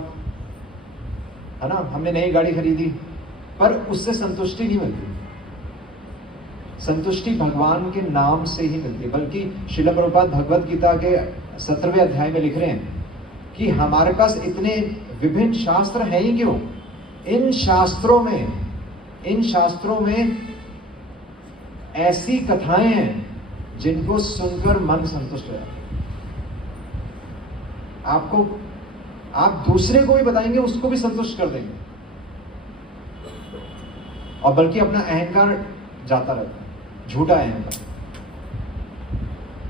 है ना, हमने नई गाड़ी खरीदी, पर उससे संतुष्टि नहीं मिलती। संतुष्टि भगवान के नाम से ही मिलती है। बल्कि श्रील प्रभुपाद भगवद गीता के 17वें अध्याय में लिख रहे हैं कि हमारे पास इतने विभिन्न शास्त्र हैं ही क्यों? इन शास्त्रों में ऐसी कथाएं हैं जिनको सुनकर मन संतुष्ट हो जाता है। आप दूसरे को भी बताएंगे, उसको भी संतुष्ट कर देंगे, और बल्कि अपना अहंकार जाता रहता है, झूठा अहंकार।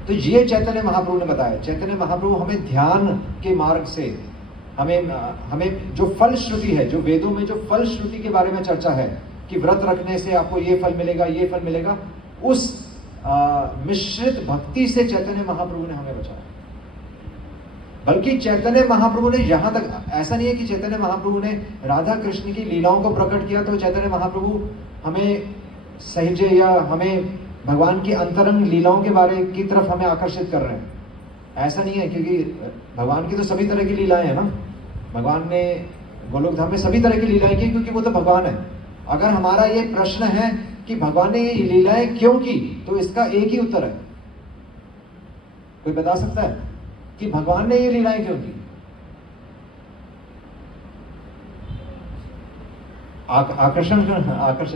तो ये चैतन्य महाप्रभु ने बताया। चैतन्य महाप्रभु हमें ध्यान के मार्ग से, हमें जो फल श्रुति है, जो वेदों में जो फल श्रुति के बारे में चर्चा है कि व्रत रखने से आपको ये फल मिलेगा, ये फल मिलेगा, उस मिश्रित भक्ति से चैतन्य महाप्रभु ने हमें बचाया। बल्कि चैतन्य महाप्रभु ने यहाँ तक, ऐसा नहीं है कि चैतन्य महाप्रभु ने राधा कृष्ण की लीलाओं को प्रकट किया तो चैतन्य महाप्रभु हमें सहजे या हमें भगवान की अंतरंग लीलाओं के बारे की तरफ हमें आकर्षित कर रहे हैं। ऐसा नहीं है, क्योंकि भगवान की तो सभी तरह की लीलाएं हैं ना। भगवान ने गोलोक धाम में सभी तरह की लीलाएं की, क्योंकि वो तो भगवान है। अगर हमारा ये प्रश्न है कि भगवान ने ये लीलाएं क्यों की, तो इसका एक ही उत्तर है। कोई बता सकता है कि भगवान ने ये लीलाएं क्यों की? आकर्षण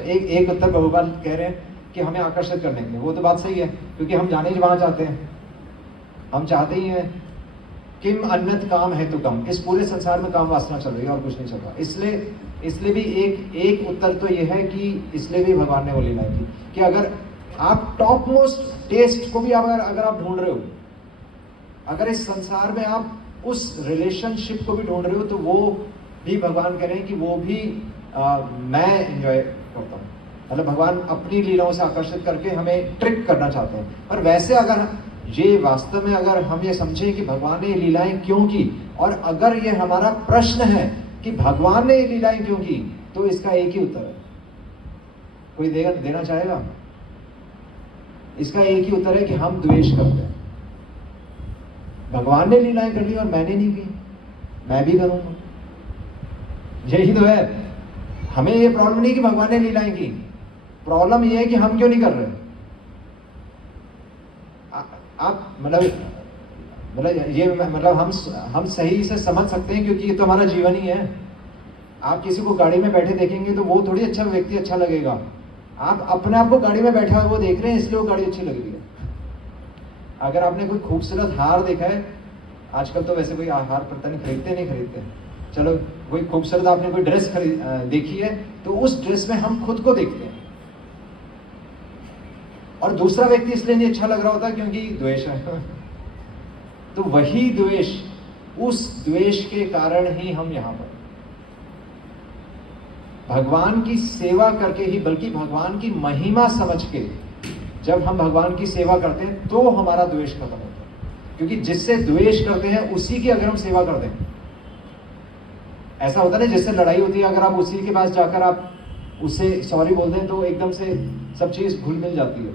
एक उत्तर प्रभुपाद कह रहे हैं कि हमें आकर्षित करने के लिए। वो तो बात सही है, क्योंकि हम जाने ही वहां चाहते हैं। हम चाहते ही हैं किम अन्नत काम है तो कम। इस पूरे संसार में काम वासना चल रही है और कुछ नहीं चल रहा। इसलिए भी एक उत्तर तो ये है कि इसलिए भी भगवान ने वो लीलाएं की कि अगर आप टॉप मोस्ट टेस्ट को भी अगर आप ढूंढ रहे हो, अगर इस संसार में आप उस रिलेशनशिप को भी ढूंढ रहे हो, तो वो भी भगवान कह रहे हैं कि वो भी मैं एंजॉय करता हूँ। मतलब भगवान अपनी लीलाओं से आकर्षित करके हमें ट्रिक करना चाहते हैं। पर वैसे अगर ये वास्तव में अगर हम ये समझें कि भगवान ने ये लीलाएं क्यों की, और अगर ये हमारा प्रश्न है कि भगवान ने ये लीलाएं क्यों की, तो इसका एक ही उत्तर है। कोई देना चाहेगा? इसका एक ही उत्तर है कि हम द्वेष करते हैं। भगवान ने लीलाएं कर ली और मैंने नहीं की, मैं भी करूंगा। यही तो है। हमें ये प्रॉब्लम नहीं कि भगवान ने लीलाएं की, प्रॉब्लम ये है कि हम क्यों नहीं कर रहे। आप हम सही से समझ सकते हैं, क्योंकि ये तो हमारा जीवन ही है। आप किसी को गाड़ी में बैठे देखेंगे तो वो थोड़ी अच्छा व्यक्ति अच्छा लगेगा। आप अपने आप को गाड़ी में बैठा हुआ वो देख रहे हैं, इसलिए वो गाड़ी अच्छी लग रही है। अगर आपने कोई खूबसूरत हार देखा है, आजकल तो वैसे कोई हार पता नहीं खरीदते, चलो कोई खूबसूरत आपने कोई ड्रेस देखी है, तो उस ड्रेस में हम खुद को देखते हैं, और दूसरा व्यक्ति इसलिए नहीं अच्छा लग रहा होता क्योंकि द्वेष है। तो वही द्वेष, उस द्वेष के कारण ही हम यहां पर भगवान की सेवा करके ही, बल्कि भगवान की महिमा समझ के जब हम भगवान की सेवा करते हैं तो हमारा द्वेष खत्म होता है। क्योंकि जिससे द्वेष करते हैं उसी की अगर हम सेवा कर दें, ऐसा होता है ना, जिससे लड़ाई होती है, अगर आप उसी के पास जाकर आप उससे सॉरी बोल दें तो एकदम से सब चीज घुल मिल जाती है।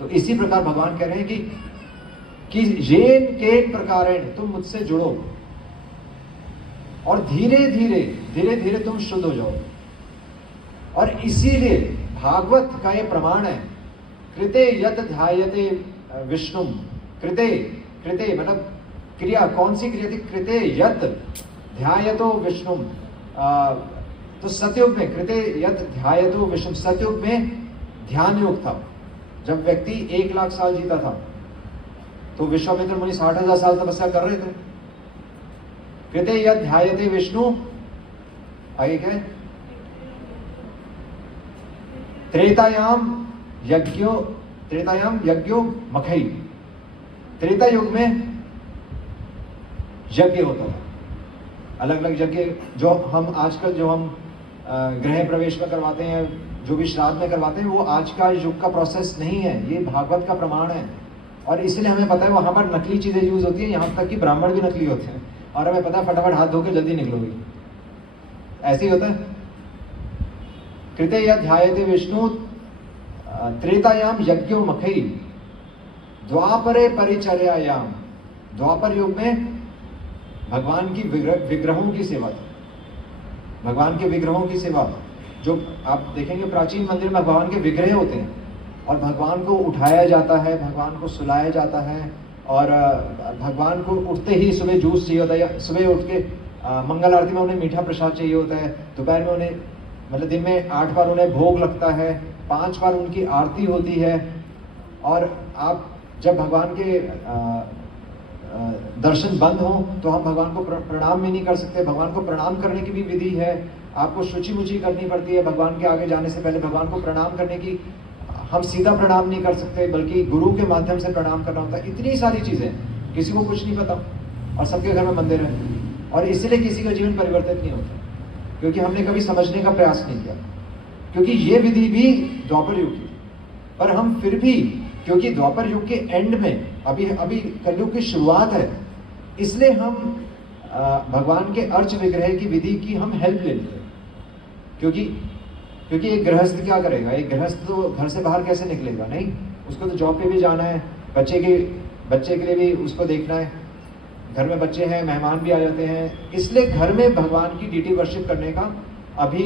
तो इसी प्रकार भगवान कह रहे हैं कि येन केन प्रकारेण तुम मुझसे जुड़ो और धीरे धीरे तुम शुद्ध हो जाओ। और इसीलिए भागवत का ये प्रमाण है, कृते यत ध्यायते विष्णु। कृते मतलब क्रिया, कौन सी क्रिया थी? कृते यत ध्यायतो विष्णु। तो सतयुग में कृते यत ध्यायतो विष्णु, सतयुग में ध्यान योग था। जब व्यक्ति 1 लाख साल जीता था तो विश्वामित्र मुनि 60,000 साल तपस्या कर रहे थे। कृते यत ध्यायते विष्णु, आगे क्या है? त्रेतायाम यज्ञो मखई। त्रेता युग में यज्ञ होता था। अलग अलग जगह जो हम आजकल जो हम गृह प्रवेश में करवाते हैं, जो भी श्राद्ध में करवाते हैं, वो आज का युग का प्रोसेस नहीं है, ये भागवत का प्रमाण है। और इसलिए हमें पता है वहाँ पर नकली चीज़ें यूज होती हैं, यहाँ तक कि ब्राह्मण भी नकली होते हैं, और हमें पता है फटाफट हाथ धो के जल्दी निकलोगे, ऐसे ही होता है। कृते या ध्यायते विष्णु त्रेतायाम यज्ञो मखई द्वापरे परिचर्यायाम। द्वापर युग में भगवान की विग्रहों की सेवा थी, भगवान के विग्रहों की सेवा। जो आप देखेंगे प्राचीन मंदिर में भगवान के विग्रह होते हैं, और भगवान को उठाया जाता है, भगवान को सुलाया जाता है, और भगवान को उठते ही सुबह जूस चाहिए होता है, या सुबह उठ के मंगल आरती में उन्हें मीठा प्रसाद चाहिए होता है, दोपहर में उन्हें मतलब दिन में 8 बार उन्हें भोग लगता है, 5 बार उनकी आरती होती है। और आप जब भगवान के दर्शन बंद हो तो हम भगवान को प्रणाम भी नहीं कर सकते। भगवान को प्रणाम करने की भी विधि है, आपको शुचि मुचि करनी पड़ती है भगवान के आगे जाने से पहले। भगवान को प्रणाम करने की, हम सीधा प्रणाम नहीं कर सकते, बल्कि गुरु के माध्यम से प्रणाम करना होता है। इतनी सारी चीज़ें, किसी को कुछ नहीं पता, और सबके घर में मंदिर है, और इसीलिए किसी का जीवन परिवर्तित नहीं होता, क्योंकि हमने कभी समझने का प्रयास नहीं किया। क्योंकि ये विधि भी द्वापर युग की, पर हम फिर भी, क्योंकि द्वापर युग के एंड में अभी कलयुग की शुरुआत है, इसलिए हम भगवान के अर्च विग्रह की विधि की हम हेल्प ले लेते हैं। क्योंकि एक गृहस्थ क्या करेगा, एक गृहस्थ तो घर से बाहर कैसे निकलेगा, नहीं, उसको तो जॉब पे भी जाना है, बच्चे के लिए भी उसको देखना है, घर में बच्चे हैं, मेहमान भी आ जाते हैं, इसलिए घर में भगवान की डीटी वर्शिप करने का अभी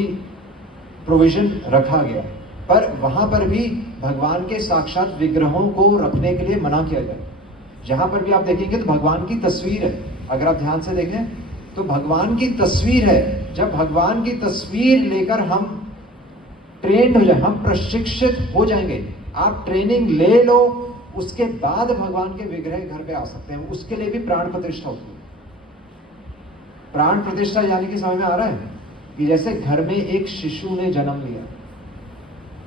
प्रोविजन रखा गया। पर वहाँ पर भी भगवान के साक्षात विग्रहों को रखने के लिए मना किया जाए। जहाँ पर भी आप देखेंगे तो भगवान की तस्वीर है, अगर आप ध्यान से देखें तो भगवान की तस्वीर है। जब भगवान की तस्वीर लेकर हम ट्रेंड हो जाए, हम प्रशिक्षित हो जाएंगे, आप ट्रेनिंग ले लो, उसके बाद भगवान के विग्रह घर पे आ सकते हैं। उसके लिए भी प्राण प्रतिष्ठा होती है। प्राण प्रतिष्ठा यानी कि समझ में आ रहा है कि जैसे घर में एक शिशु ने जन्म लिया,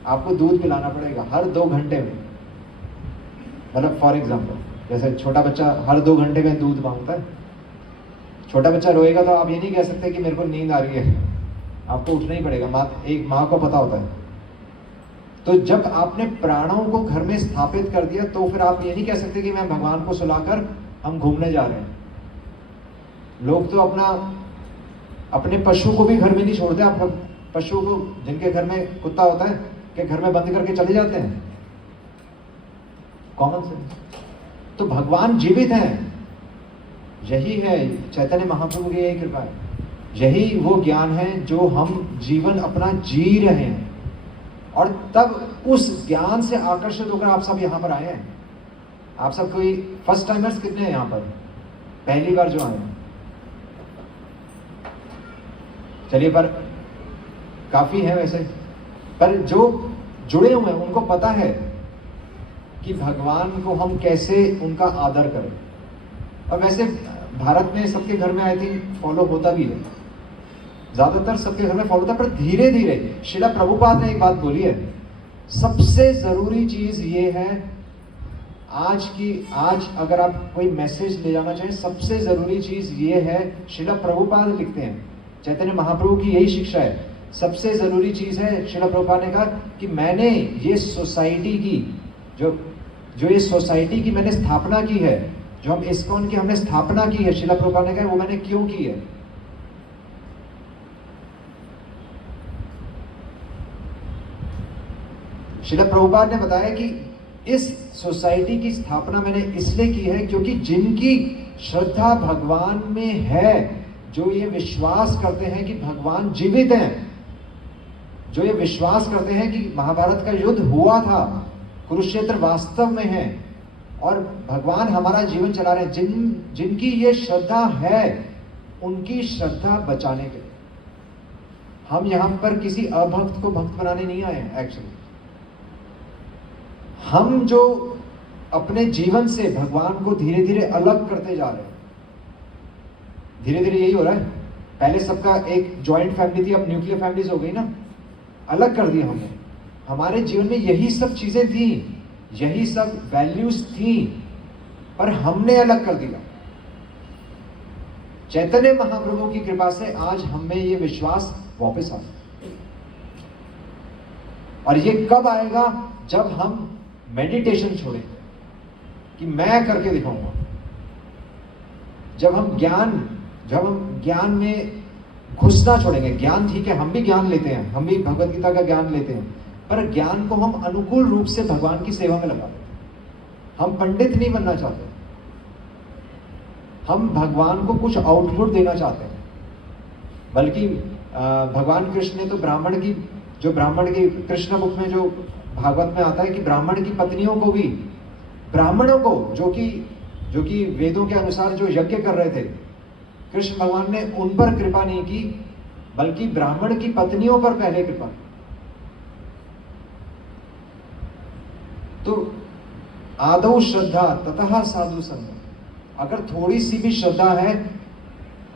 आपको दूध पिलाना पड़ेगा हर 2 घंटे में। मतलब फॉर एग्जाम्पल, जैसे छोटा बच्चा हर 2 घंटे में दूध मांगता है, छोटा बच्चा रोएगा तो आप ये नहीं कह सकते कि मेरे को नींद आ रही है, आपको उठना ही पड़ेगा। एक माँ को पता होता है। तो जब आपने प्राणों को घर में स्थापित कर दिया, तो फिर आप ये नहीं कह सकते कि मैं भगवान को सुलाकर हम घूमने जा रहे हैं। लोग तो अपने पशु को भी घर में नहीं छोड़ते। आप पशु को, जिनके घर में कुत्ता होता है, के घर में बंद करके चले जाते हैं, कॉमन सेंस। तो भगवान जीवित हैं, यही है चैतन्य महाप्रभु की यही कृपा है, यही वो ज्ञान है जो हम जीवन अपना जी रहे हैं। और तब उस ज्ञान से आकर्षित होकर आप सब यहाँ पर आए हैं। आप सब कोई फर्स्ट टाइमर्स कितने हैं यहाँ पर, पहली बार जो आए हैं? चलिए, पर काफी है वैसे। पर जो जुड़े हुए हैं उनको पता है कि भगवान को हम कैसे उनका आदर करें। और वैसे भारत में सबके घर में आई थिंक फॉलो होता भी है, ज्यादातर सबके घर में फॉलो होता है, पर धीरे धीरे। श्रील प्रभुपाद ने एक बात बोली है, सबसे जरूरी चीज ये है आज अगर आप कोई मैसेज ले जाना चाहें, सबसे जरूरी चीज ये है, श्रील प्रभुपाद लिखते हैं, चैतन्य महाप्रभु की यही शिक्षा है, सबसे जरूरी चीज है। श्रील प्रभुपाद ने कहा कि मैंने ये सोसाइटी की जो ये सोसाइटी की मैंने स्थापना की है, जो हम इस्कॉन की हमने स्थापना की है, श्रील प्रभुपाद ने कहा वो मैंने क्यों की है। श्रील प्रभुपाद ने बताया कि इस सोसाइटी की स्थापना मैंने इसलिए की है क्योंकि जिनकी श्रद्धा भगवान में है, जो ये विश्वास करते हैं कि भगवान जीवित हैं, जो ये विश्वास करते हैं कि महाभारत का युद्ध हुआ था, कुरुक्षेत्र वास्तव में है और भगवान हमारा जीवन चला रहे हैं, जिनकी ये श्रद्धा है, उनकी श्रद्धा बचाने के लिए। हम यहां पर किसी अभक्त को भक्त बनाने नहीं आए हैं। एक्चुअली हम जो अपने जीवन से भगवान को धीरे धीरे अलग करते जा रहे हैं, धीरे धीरे यही हो रहा है। पहले सबका एक जॉइंट फैमिली थी, अब न्यूक्लियर फैमिलीज हो गई ना, अलग कर दिया हमने। हमारे जीवन में यही सब चीजें थी, यही सब वैल्यूज थी, पर हमने अलग कर दिया। चैतन्य महाप्रभु की कृपा से आज हमें ये विश्वास वापस आ, और ये कब आएगा? जब हम मेडिटेशन छोड़ें कि मैं करके दिखाऊंगा। जब हम ज्ञान में घुसना छोड़ेंगे। ज्ञान ठीक है, हम भी ज्ञान लेते हैं, हम भी भगवत गीता का ज्ञान लेते हैं, पर ज्ञान को हम अनुकूल रूप से भगवान की सेवा में लगाते हैं। हम पंडित नहीं बनना चाहते, हम भगवान को कुछ आउटपुट देना चाहते हैं। बल्कि भगवान कृष्ण ने तो ब्राह्मण की कृष्ण बुक में जो भागवत में आता है कि ब्राह्मण की पत्नियों को भी, ब्राह्मणों को जो कि वेदों के अनुसार जो यज्ञ कर रहे थे, कृष्ण भगवान ने उन पर कृपा नहीं की, बल्कि ब्राह्मण की पत्नियों पर पहले कृपा। तो आदौ श्रद्धा ततः साधु संग। अगर थोड़ी सी भी श्रद्धा है,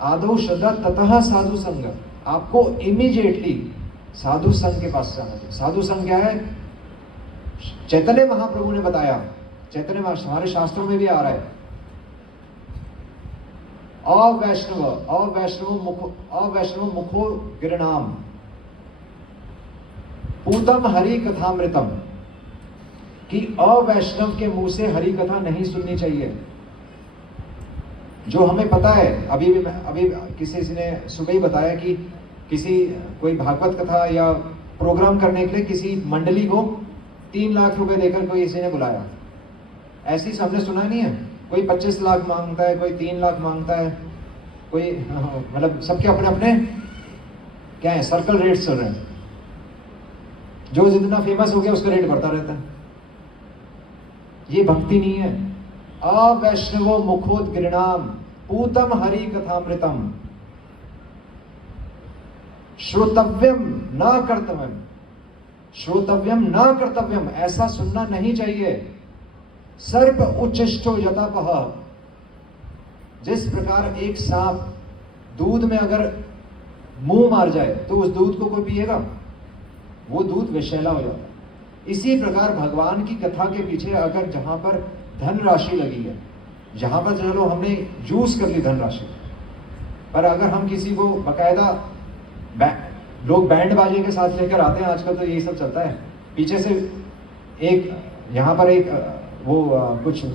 आदौ श्रद्धा ततः साधु संग, आपको इमीडिएटली साधु संघ के पास जाना चाहिए। साधु संघ क्या है? चैतन्य महाप्रभु ने बताया, हमारे शास्त्रों में भी आ रहा है, अवैष्णव मुखो गिरणाम पूतम हरि कथामृतम, कि अवैष्णव के मुंह से हरि कथा नहीं सुननी चाहिए। जो हमें पता है, अभी किसी ने सुबह ही बताया कि कोई भागवत कथा या प्रोग्राम करने के लिए किसी मंडली को 3 लाख रुपए देकर कोई किसी ने बुलाया। ऐसी हमने सुना नहीं है। कोई 25 लाख मांगता है, कोई 3 लाख मांगता है, कोई मतलब सबके अपने अपने क्या है, सर्कल रेट्स चल रहे हैं। जो जितना फेमस हो गया उसका रेट बढ़ता रहता है। ये भक्ति नहीं है। अवैष्णवो मुखोद्गिरणाम पूतम हरि कथामृतम श्रोतव्यम न कर्तव्यम, ऐसा सुनना नहीं चाहिए। सर्प उच्चिष्टो यथापह, जिस प्रकार एक सांप दूध में अगर मुंह मार जाए तो उस दूध को कोई पिएगा? वो दूध विषैला हो जाता है। इसी प्रकार भगवान की कथा के पीछे अगर जहां पर धन राशि लगी है, जहां पर चलो हमने यूज कर ली धन राशि, पर अगर हम किसी को बकायदा लोग बैंड बाजे के साथ लेकर आते हैं, आजकल तो यही सब चलता है, पीछे से यहाँ पर कुछ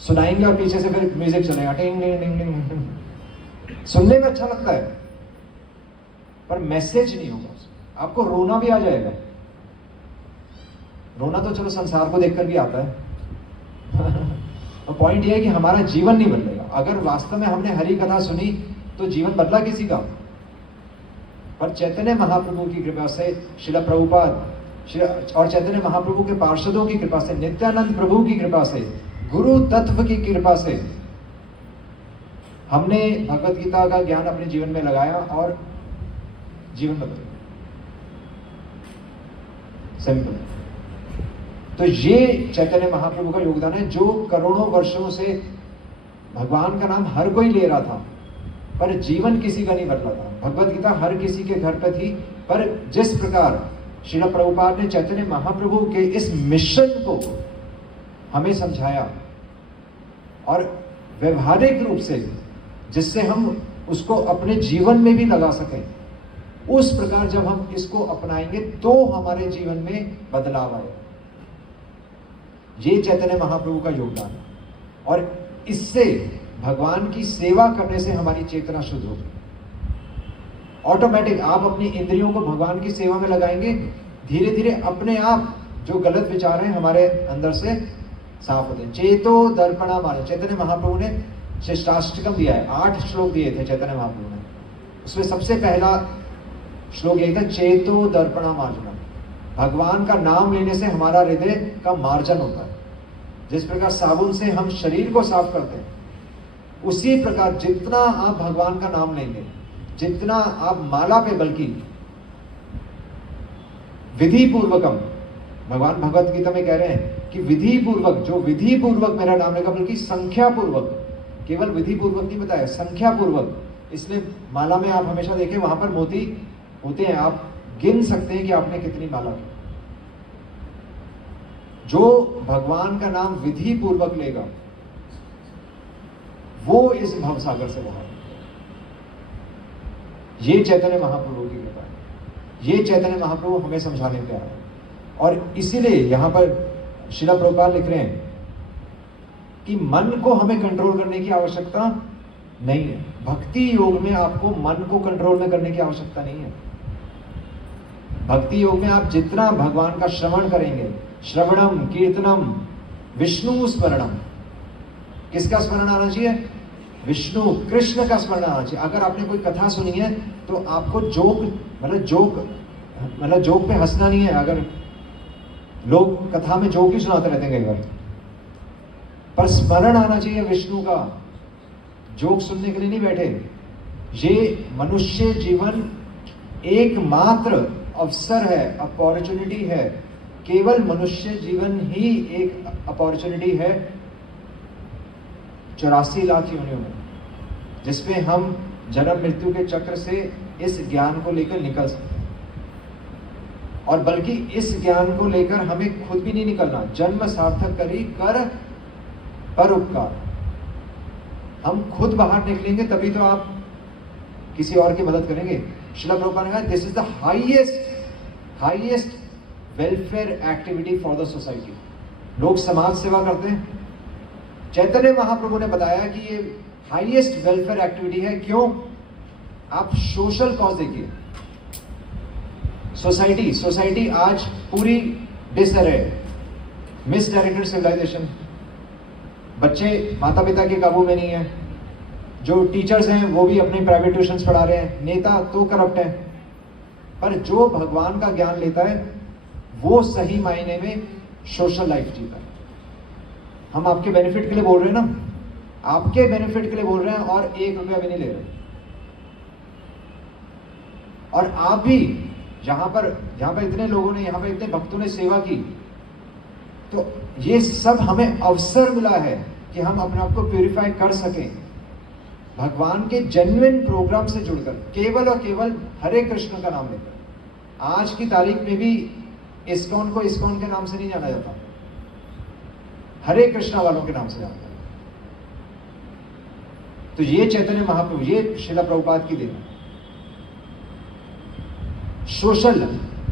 सुनाएंगे और पीछे से फिर म्यूजिक चलेगा, टिंग टिंग टिंग टिंग। सुनने में अच्छा लगता है पर मैसेज नहीं होगा। आपको रोना भी आ जाएगा। रोना तो चलो संसार को देखकर भी आता है। और पॉइंट ये है कि हमारा जीवन नहीं बदलेगा। अगर वास्तव में हमने हरि कथा सुनी तो जीवन बदला किसी का। पर चैतन्य महाप्रभु की कृपा से, श्रील प्रभुपाद और चैतन्य महाप्रभु के पार्षदों की कृपा से, नित्यानंद प्रभु की कृपा से, गुरु तत्व की कृपा से हमने भगवत गीता का ज्ञान अपने जीवन में लगाया और जीवन बदल। सिंपल। तो ये चैतन्य महाप्रभु का योगदान है, जो करोड़ों वर्षों से भगवान का नाम हर कोई ले रहा था पर जीवन किसी का नहीं बदला था। भगवत गीता हर किसी के घर पर थी, पर जिस प्रकार श्रील प्रभुपाद ने चैतन्य महाप्रभु के इस मिशन को हमें समझाया और व्यवहारिक रूप से, जिससे हम उसको अपने जीवन में भी लगा सकें, उस प्रकार जब हम इसको अपनाएंगे तो हमारे जीवन में बदलाव आए। ये चैतन्य महाप्रभु का योगदान है। और इससे भगवान की सेवा करने से हमारी चेतना शुद्ध होगी। ऑटोमेटिक आप अपनी इंद्रियों को भगवान की सेवा में लगाएंगे, धीरे धीरे अपने आप जो गलत विचार हैं हमारे अंदर से साफ होते हैं। चेतो दर्पणा मार्जन, चैतन्य महाप्रभु ने शिष्टाष्टकम दिया है, 8 श्लोक दिए थे चैतन्य महाप्रभु ने। उसमें सबसे पहला श्लोक यही था, चेतो दर्पणा मार्जन। भगवान का नाम लेने से हमारा हृदय का मार्जन होता है। जिस प्रकार साबुन से हम शरीर को साफ करते हैं, उसी प्रकार जितना आप भगवान का नाम लेंगे, जितना आप माला पे, बल्कि विधि पूर्वकम, भगवान भगवत गीता में कह रहे हैं कि विधि पूर्वक, जो विधि पूर्वक मेरा नाम लेगा, बल्कि संख्या पूर्वक, केवल विधि पूर्वक नहीं बताया, संख्या पूर्वक। इसलिए माला में आप हमेशा देखें वहां पर मोती होते हैं, आप गिन सकते हैं कि आपने कितनी माला की। जो भगवान का नाम विधि पूर्वक लेगा वो इस भवसागर से बाहर। ये चैतन्य महाप्रभु की कृपा है, ये चैतन्य महाप्रभु हमें समझाने पे आ रहे हैं। और इसीलिए यहाँ पर श्रील प्रभुपाद लिख रहे हैं कि मन को हमें कंट्रोल करने की आवश्यकता नहीं है। भक्ति योग में आपको मन को कंट्रोल में करने की आवश्यकता नहीं है। भक्ति योग में आप जितना भगवान का श्रवण करेंगे, श्रवणम कीर्तनम विष्णु स्मरणम, किसका स्मरण आना चाहिए? विष्णु कृष्ण का स्मरण आना चाहिए। अगर आपने कोई कथा सुनी है तो आपको जोक पे हंसना नहीं है। अगर लोग कथा में जोक ही सुनाते रहते हैं कई बार, पर स्मरण आना चाहिए विष्णु का। जोक सुनने के लिए नहीं बैठे। ये मनुष्य जीवन एकमात्र अवसर है, अपॉर्चुनिटी है। केवल मनुष्य जीवन ही एक अपॉर्चुनिटी है 84 लाख योनियों में, जिसमें हम जन्म मृत्यु के चक्र से इस ज्ञान को लेकर निकल सकते हैं। और बल्कि इस ज्ञान को लेकर हमें खुद भी नहीं निकलना। जन्म सार्थक करी कर परोपकार। हम खुद बाहर निकलेंगे तभी तो आप किसी और की मदद करेंगे। श्रील प्रभुपाद ने कहा this is the highest welfare activity for the society. लोग समाज सेवा करते हैं। चैतन्य महाप्रभु ने बताया कि ये हाईएस्ट वेलफेयर एक्टिविटी है। क्यों? आप सोशल कॉज देखिए। सोसाइटी आज पूरी डिसअरे, मिसडायरेक्टेड सिविलाइजेशन। बच्चे माता पिता के काबू में नहीं है। जो टीचर्स हैं वो भी अपने प्राइवेट ट्यूशंस पढ़ा रहे हैं। नेता तो करप्ट है। पर जो भगवान का ज्ञान लेता है वो सही मायने में सोशल लाइफ जीता है। हम आपके बेनिफिट के लिए बोल रहे हैं ना, आपके बेनिफिट के लिए बोल रहे हैं और 1 रुपया भी नहीं ले रहे। और आप भी यहाँ पर इतने लोगों ने, यहाँ पर इतने भक्तों ने सेवा की, तो ये सब हमें अवसर मिला है कि हम अपने आप को प्यूरिफाई कर सकें भगवान के जेन्युइन प्रोग्राम से जुड़कर, केवल और केवल हरे कृष्ण का नाम लेकर। आज की तारीख में भी इस्कॉन को इस्कॉन के नाम से नहीं जाना जाता, हरे कृष्णा वालों के नाम से जाना जाता। तो ये चैतन्य महाप्रभु, ये श्रील प्रभुपाद की देन।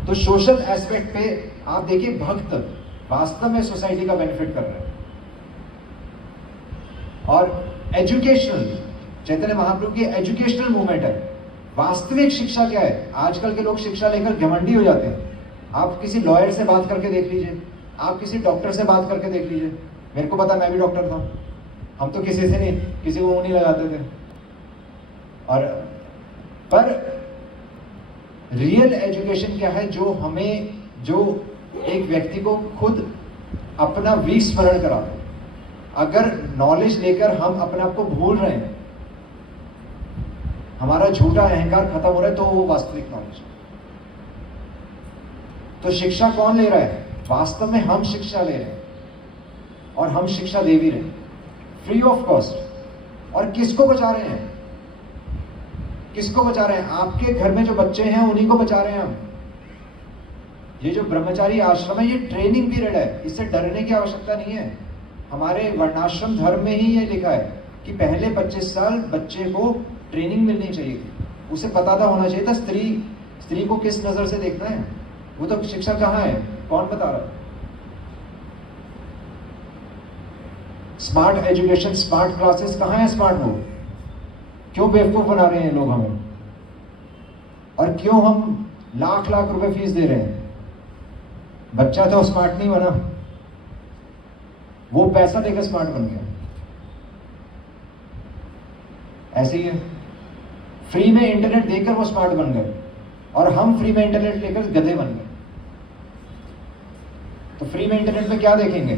तो सोशल एस्पेक्ट पे आप देखिए, भक्त वास्तव में सोसाइटी का बेनिफिट कर रहे हैं। और एजुकेशनल, चैतन्य महाप्रभु की एजुकेशनल मूवमेंट है। वास्तविक शिक्षा क्या है? आजकल के लोग शिक्षा लेकर घमंडी हो जाते हैं। आप किसी लॉयर से बात करके देख लीजिए, आप किसी डॉक्टर से बात करके देख लीजिए। मेरे को पता, मैं भी डॉक्टर था। हम तो किसी से नहीं, किसी को नहीं लगाते थे। और पर रियल एजुकेशन क्या है? जो एक व्यक्ति को खुद अपना विस्मरण कराता है। अगर नॉलेज लेकर हम अपने आप को भूल रहे हैं, हमारा झूठा अहंकार खत्म हो रहा है, तो वो वास्तविक नॉलेज। तो शिक्षा कौन ले रहा है? वास्तव में हम शिक्षा ले रहे हैं और हम शिक्षा दे भी रहे हैं फ्री ऑफ कॉस्ट। और किसको बचा रहे हैं? किसको बचा रहे हैं? आपके घर में जो बच्चे हैं उन्हीं को बचा रहे हैं हम। ये जो ब्रह्मचारी आश्रम है, ये ट्रेनिंग पीरियड है। इससे डरने की आवश्यकता नहीं है। हमारे वर्णाश्रम धर्म में ही ये लिखा है कि पहले 25 साल बच्चे को ट्रेनिंग मिलनी चाहिए थी। उसे पता था, होना चाहिए था स्त्री को किस नजर से देखना है। वो तो शिक्षा कहाँ है? कौन बता रहा है? स्मार्ट एजुकेशन, स्मार्ट क्लासेस कहाँ है? Smart board. क्यों बेवकूफ बना रहे हैं लोग हमें? और क्यों हम लाख लाख रुपए फीस दे रहे हैं? बच्चा तो स्मार्ट नहीं बना, वो पैसा देकर स्मार्ट बन गया। ऐसे ही है, फ्री में इंटरनेट देकर वो स्मार्ट बन गए और हम फ्री में इंटरनेट लेकर गधे बन गए। तो फ्री में इंटरनेट में क्या देखेंगे?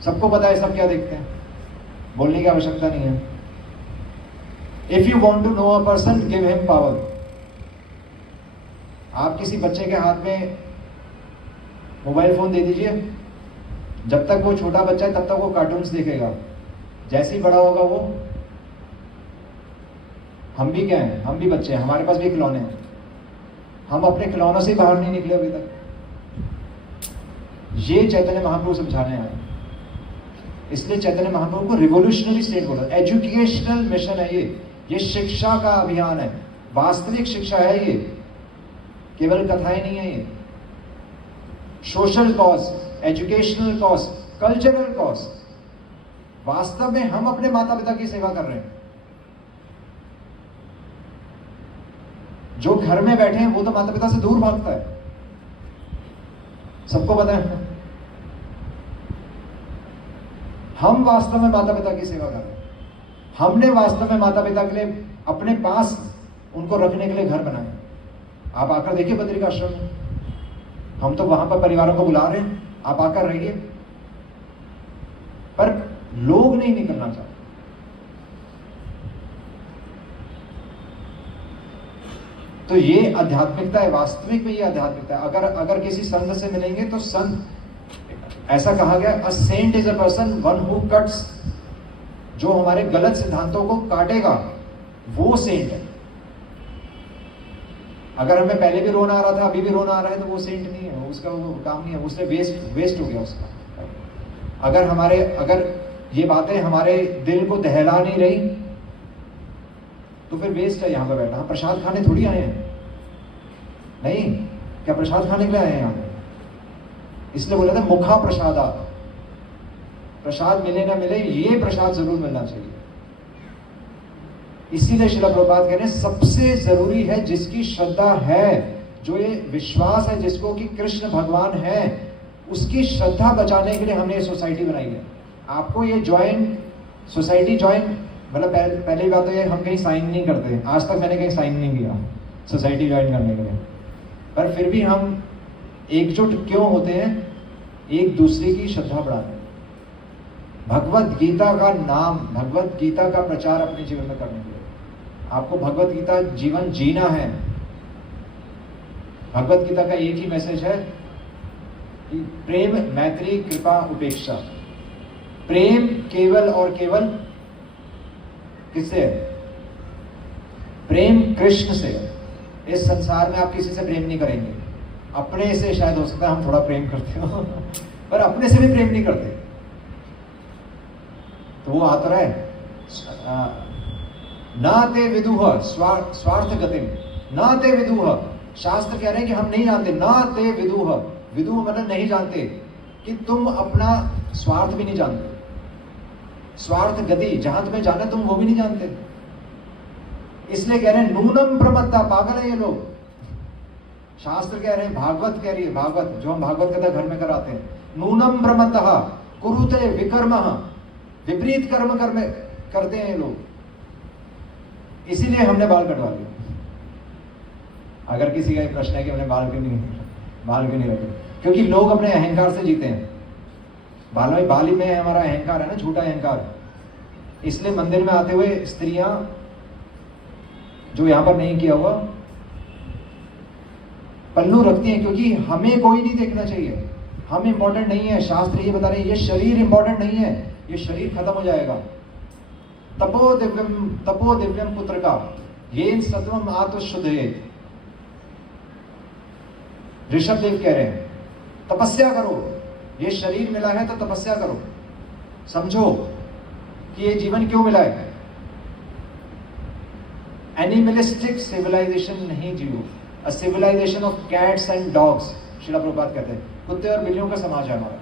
सबको पता है सब क्या देखते हैं, बोलने की आवश्यकता नहीं है। If you want to know a person, give him power. आप किसी बच्चे के हाथ में मोबाइल फोन दे दीजिए, जब तक वो छोटा बच्चा है तब तक वो कार्टून्स देखेगा। जैसे ही बड़ा होगा वो, हम भी क्या हैं? हम भी बच्चे हैं, हमारे पास भी खिलौने हैं। हम अपने खिलौनों से बाहर नहीं निकले अभी तक। ये चैतन्य महाप्रभु समझाने आए। इसलिए चैतन्य महाप्रभु को रिवोल्यूशनरी स्टेट बोला। एजुकेशनल मिशन है ये, ये शिक्षा का अभियान है, वास्तविक शिक्षा है ये, केवल कथाएं नहीं है ये। Social cause, educational cause, cultural cause. वास्तव में हम अपने माता पिता की सेवा कर रहे हैं। जो घर में बैठे हैं वो तो माता पिता से दूर भागता है, सबको पता है। हम वास्तव में माता पिता की सेवा कर रहे हैं। हमने वास्तव में माता पिता के लिए अपने पास उनको रखने के लिए घर बनाए। आप आकर देखिए बद्रिकाश्रम में, हम तो वहां पर परिवारों को बुला रहे हैं, आप आकर रहिए, पर लोग नहीं निकलना चाहते। तो ये आध्यात्मिकता है, वास्तविक में ये आध्यात्मिकता है। अगर किसी संत से मिलेंगे तो संत, ऐसा कहा गया, a saint is a person one who cuts, जो हमारे गलत सिद्धांतों को काटेगा वो सेंट है। अगर हमें पहले भी रोना आ रहा था, अभी भी रोना आ रहा है, तो वो सेंट नहीं है, उसका वो काम नहीं है, उसने वेस्ट हो गया उसका। अगर ये बातें हमारे दिल को दहला नहीं रही तो फिर वेस्ट है यहाँ पर बैठना। हम प्रसाद खाने थोड़ी आए हैं, नहीं, क्या प्रसाद खाने के लिए आए हैं यहाँ पे? इसलिए बोला था मुखा प्रसादा, प्रसाद मिले ना मिले, ये प्रसाद जरूर मिलना चाहिए। इसीलिए श्रील प्रभुपाद कह रहे हैं सबसे जरूरी है जिसकी श्रद्धा है, जो ये विश्वास है जिसको कि कृष्ण भगवान है, उसकी श्रद्धा बचाने के लिए हमने ये सोसाइटी बनाई है। आपको ये सोसाइटी ज्वाइन, मतलब पहली बात तो ये, हम कहीं साइन नहीं करते, आज तक मैंने कहीं साइन नहीं किया सोसाइटी ज्वाइन करने के लिए, पर फिर भी हम एकजुट क्यों होते हैं? एक दूसरे की श्रद्धा बढ़ाने, भगवत गीता का नाम, भगवत गीता का प्रचार अपने जीवन में करने के लिए। आपको भगवत गीता जीवन जीना है। भगवत गीता का एक ही मैसेज है कि प्रेम, मैत्री, कृपा, उपेक्षा। प्रेम केवल और केवल किससे है? प्रेम कृष्ण से। इस संसार में आप किसी से प्रेम नहीं करेंगे। अपने से शायद हो सकता है हम थोड़ा प्रेम करते हो पर अपने से भी प्रेम नहीं करते। तो वो आता रहा है, ना ते विदुह स्वार्थ गतिम, ना ते विदुह। शास्त्र कह रहे हैं कि हम नहीं जानते, ना ते विदुह, विदुह मतलब नहीं जानते, कि तुम अपना स्वार्थ भी नहीं जानते। स्वार्थ गति, जहां तुम्हें जाना तुम वो भी नहीं जानते। इसलिए कह रहे हैं नूनम प्रमत्ता, पागल है ये लोग। शास्त्र कह रहे हैं, भागवत कह रही है, भागवत जो हम भागवत कथा घर में कराते हैं, नूनम प्रमत्तः कुरुते विकर्मः, विपरीत कर्म करते हैं ये लोग। इसीलिए हमने बाल कटवा लिए। अगर किसी का ये प्रश्न है कि हमने बाल क्यों नहीं रखे, क्योंकि लोग अपने अहंकार से जीते हैं। बाली में हमारा अहंकार है ना, झूठा अहंकार। इसलिए मंदिर में आते हुए स्त्रियां, जो यहां पर नहीं किया हुआ, पल्लू रखती हैं, क्योंकि हमें कोई नहीं देखना चाहिए, हम इंपॉर्टेंट नहीं है। शास्त्र ये बता रहे हैं, ये शरीर इंपॉर्टेंट नहीं है, ये शरीर खत्म हो जाएगा। तपो दिव्यम पुत्र का ये सत्वम आत्मशुद्धेत। ऋषभ देव कह रहे हैं तपस्या करो, ये शरीर मिला है तो तपस्या करो। समझो कि ये जीवन क्यों मिला है। एनिमलिस्टिक सिविलाइजेशन नहीं जियो, a civilization of cats and dogs. Srila Prabhupada कहते हैं कुत्ते और बिल्लियों का समाज है हमारा।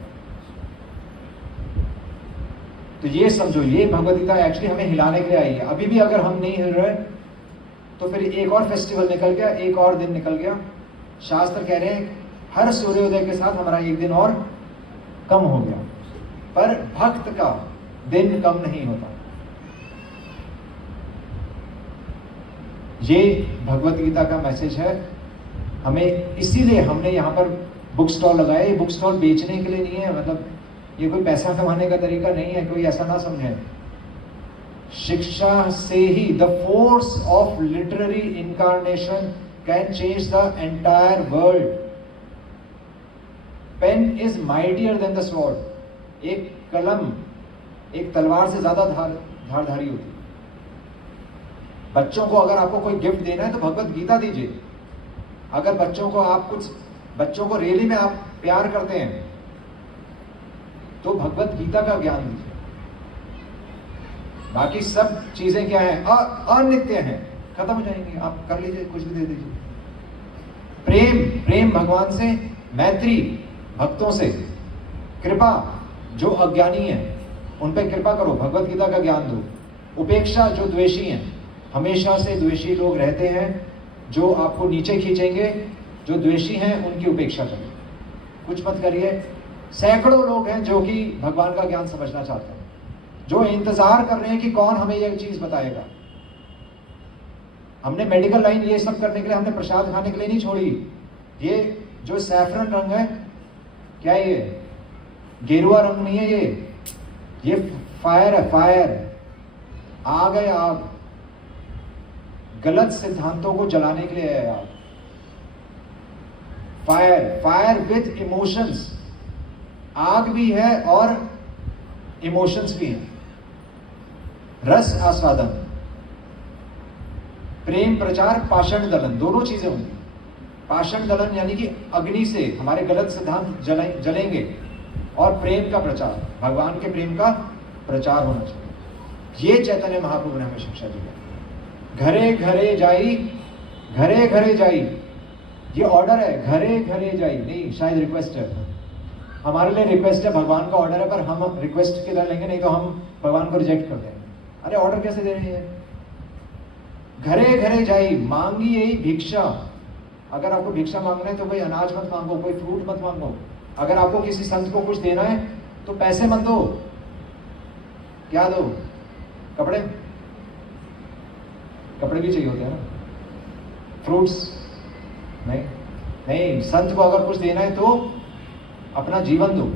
तो ये समझो, ये भगवद गीता एक्चुअली हमें हिलाने के लिए आई है। अभी भी अगर हम नहीं हिल रहे तो फिर एक और फेस्टिवल निकल गया, एक और दिन निकल गया। शास्त्र कह रहे हैं हर सूर्योदय के साथ हमारा एक दिन और कम हो गया, पर भक्त का दिन कम नहीं होता। ये भगवत गीता का मैसेज है हमें। इसीलिए हमने यहाँ पर बुक स्टॉल लगाया। ये बुक स्टॉल बेचने के लिए नहीं है, मतलब ये कोई पैसा कमाने का तरीका नहीं है, कोई ऐसा ना समझे। शिक्षा से ही the force of literary incarnation can change the entire world. Pen is mightier than the sword. एक कलम एक तलवार से ज्यादा धारधारी होती है। बच्चों को अगर आपको कोई गिफ्ट देना है तो भगवत गीता दीजिए। अगर बच्चों को रियली में आप प्यार करते हैं तो भगवत गीता का ज्ञान दीजिए। बाकी सब चीजें क्या है, अनित्य हैं, खत्म हो जाएंगी। आप कर लीजिए, कुछ भी दे दीजिए। प्रेम, प्रेम भगवान से, मैत्री भक्तों से, कृपा जो अज्ञानी है उन पे कृपा करो, भगवत गीता का ज्ञान दो। उपेक्षा जो द्वेषी हैं, हमेशा से द्वेषी लोग रहते हैं जो आपको नीचे खींचेंगे, जो द्वेषी हैं उनकी उपेक्षा करो, कुछ मत करिए। सैकड़ों लोग हैं जो कि भगवान का ज्ञान समझना चाहते हैं, जो इंतजार कर रहे हैं कि कौन हमें यह चीज बताएगा। हमने मेडिकल लाइन ये सब करने के लिए, हमने प्रसाद खाने के लिए नहीं छोड़ी। ये जो सैफरन रंग है, क्या है ये? गेरुआ रंग नहीं है ये फायर है, फायर। आग है, आग। गलत सिद्धांतों को जलाने के लिए है आग। Fire, fire with emotions. आग भी है और इमोशंस भी हैं। रस आस्वादन, प्रेम प्रचार, पाषाण दलन, दोनों चीजें होंगी। पाषाण दलन यानी कि अग्नि से हमारे गलत सिद्धांत जलेंगे, और प्रेम का प्रचार, भगवान के प्रेम का प्रचार होना चाहिए। ये चैतन्य महाप्रभु ने हमें शिक्षा दी। घरे घरे जाई, घरे घरे जाई, ये ऑर्डर है। घरे घरे जाई नहीं, शायद रिक्वेस्ट है। हमारे लिए रिक्वेस्ट है, भगवान का ऑर्डर है, पर हम रिक्वेस्ट के लिए लेंगे, नहीं तो हम भगवान को रिजेक्ट कर देंगे। अरे ऑर्डर कैसे दे रही है? घरे घरे जाई, मांगी यही भिक्षा। अगर आपको भिक्षा मांगना है तो कोई अनाज मत मांगो, कोई फ्रूट मत मांगो। अगर आपको किसी संत को कुछ देना है तो पैसे मत दो। क्या दो? कपड़े, कपड़े भी चाहिए होते हैं ना, फ्रूट्स नहीं। नहीं, संत को अगर कुछ देना है तो अपना जीवन दो,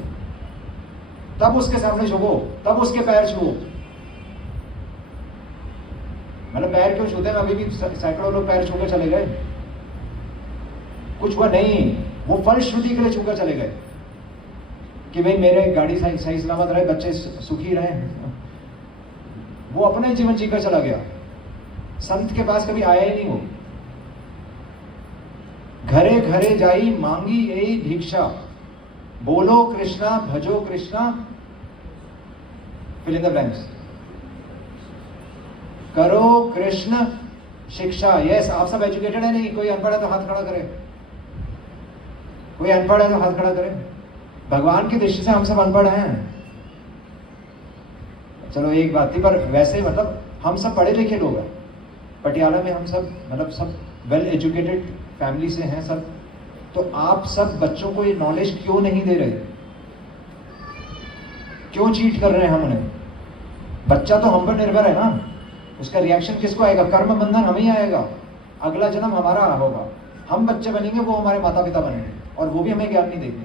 तब उसके सामने झुको, तब उसके पैर छुओ। मतलब पैर क्यों छूते हैं? अभी भी सैकड़ों लोग पैर छूकर चले गए, कुछ हुआ नहीं। वो फलश्रुति के लिए छूकर चले गए कि भाई मेरे गाड़ी सही सलामत रहे, बच्चे सुखी रहे। वो अपने जीवन जीकर चला गया, संत के पास कभी आया ही नहीं वो। घरे घरे जाई, मांगी यही भिक्षा। बोलो कृष्णा, भजो Krishna, fill in the blanks. करो कृष्ण शिक्षा। यस, आप सब एजुकेटेड है नहीं? कोई अनपढ़ है तो हाथ खड़ा करे, कोई अनपढ़ है तो हाथ खड़ा करे। भगवान की दृष्टि से हम सब अनपढ़ हैं। चलो एक बात थी, पर वैसे मतलब हम सब पढ़े लिखे लोग हैं। पटियाला में हम सब मतलब सब वेल एजुकेटेड फैमिली से हैं सब। तो आप सब बच्चों को ये नॉलेज क्यों नहीं दे रहे? क्यों चीट कर रहे हैं हम उन्हें? बच्चा तो हम पर निर्भर है ना, उसका रिएक्शन किसको आएगा? कर्म बंधन हमें ही आएगा। अगला जन्म हमारा होगा, हम बच्चे बनेंगे, वो हमारे माता पिता बनेंगे, और वो भी हमें ज्ञान नहीं देंगे।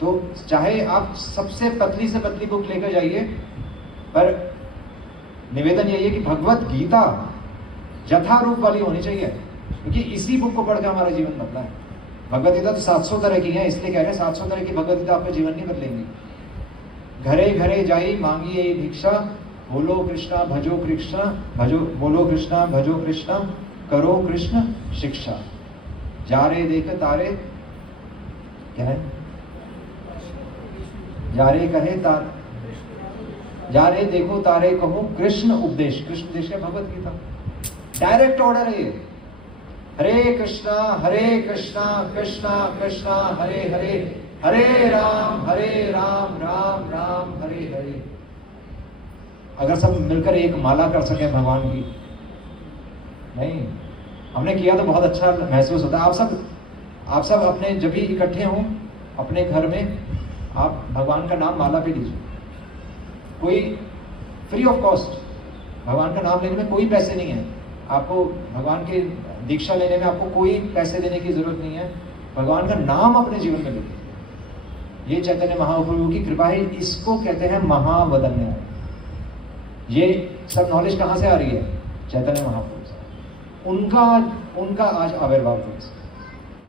तो चाहे आप सबसे पतली से पतली बुक लेकर जाइए, पर निवेदन यही है कि भगवत गीता यथारूप वाली होनी चाहिए, क्योंकि इसी बुक को पढ़कर हमारा जीवन बदला है। भगवत गीता तो 700 तरह की है, इसलिए कह रहे हैं 700 तरह की भगवत गीता आपका जीवन नहीं बदलेंगी। घरे घरे जाई, मांगी यही भिक्षा। बोलो कृष्णा, भजो कृष्णा, भजो, बोलो कृष्णा, भजो कृष्णा, करो कृष्ण शिक्षा। जा रे देख तारे, क्या है? जा रे कहे तार, जा रे देखो तारे कहो कृष्ण उपदेश। कृष्ण उपदेश है भगवत गीता, डायरेक्ट ऑर्डर है। हरे कृष्णा कृष्णा कृष्णा हरे हरे, हरे राम राम राम हरे हरे। अगर सब मिलकर एक माला कर सके भगवान की, नहीं हमने किया तो बहुत अच्छा महसूस होता है। आप सब अपने जब भी इकट्ठे हों अपने घर में, आप भगवान का नाम माला पे लीजिए। कोई फ्री ऑफ कॉस्ट, भगवान का नाम लेने में कोई पैसे नहीं है। आपको भगवान की दीक्षा लेने में आपको कोई पैसे देने की जरूरत नहीं है। भगवान का नाम अपने जीवन में लीजिए। ये चैतन्य महाप्रभु की कृपा है, इसको कहते हैं महावदन्य। ये सब नॉलेज कहाँ से आ रही है? चैतन्य महाप्रभु से। उनका आज आविर्भाव हुआ।